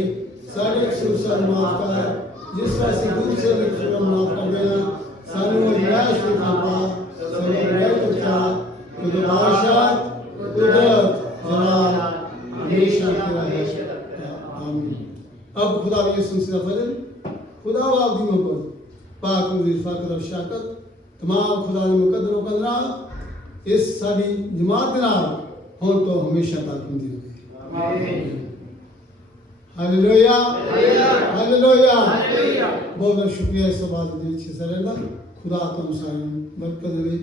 साढ़े कसूर माफ कर, जिस तरह दूसरे लोग माफ कर देना, सानू अजराइश में पापा सब रहत बचा, तुझे बादशाह कुदरत जलाल हमेशा तेरा है, आमीन। अब खुदा की सुनसिया फजल, खुदा बाप दी मोहब्बत, पाक नूरी फाकत और शाकत तमाम खुदा दे मुकद्दर कदरा इस साडी जमात दे नाल हुण तो हमेशा तक हुंदी रहे, आमीन। Hallelujah, hallelujah, hallelujah. बहुत बहुत शुक्रिया इस बात दी अच्छी से रहना। खुदा तुम सारी बरकत दे।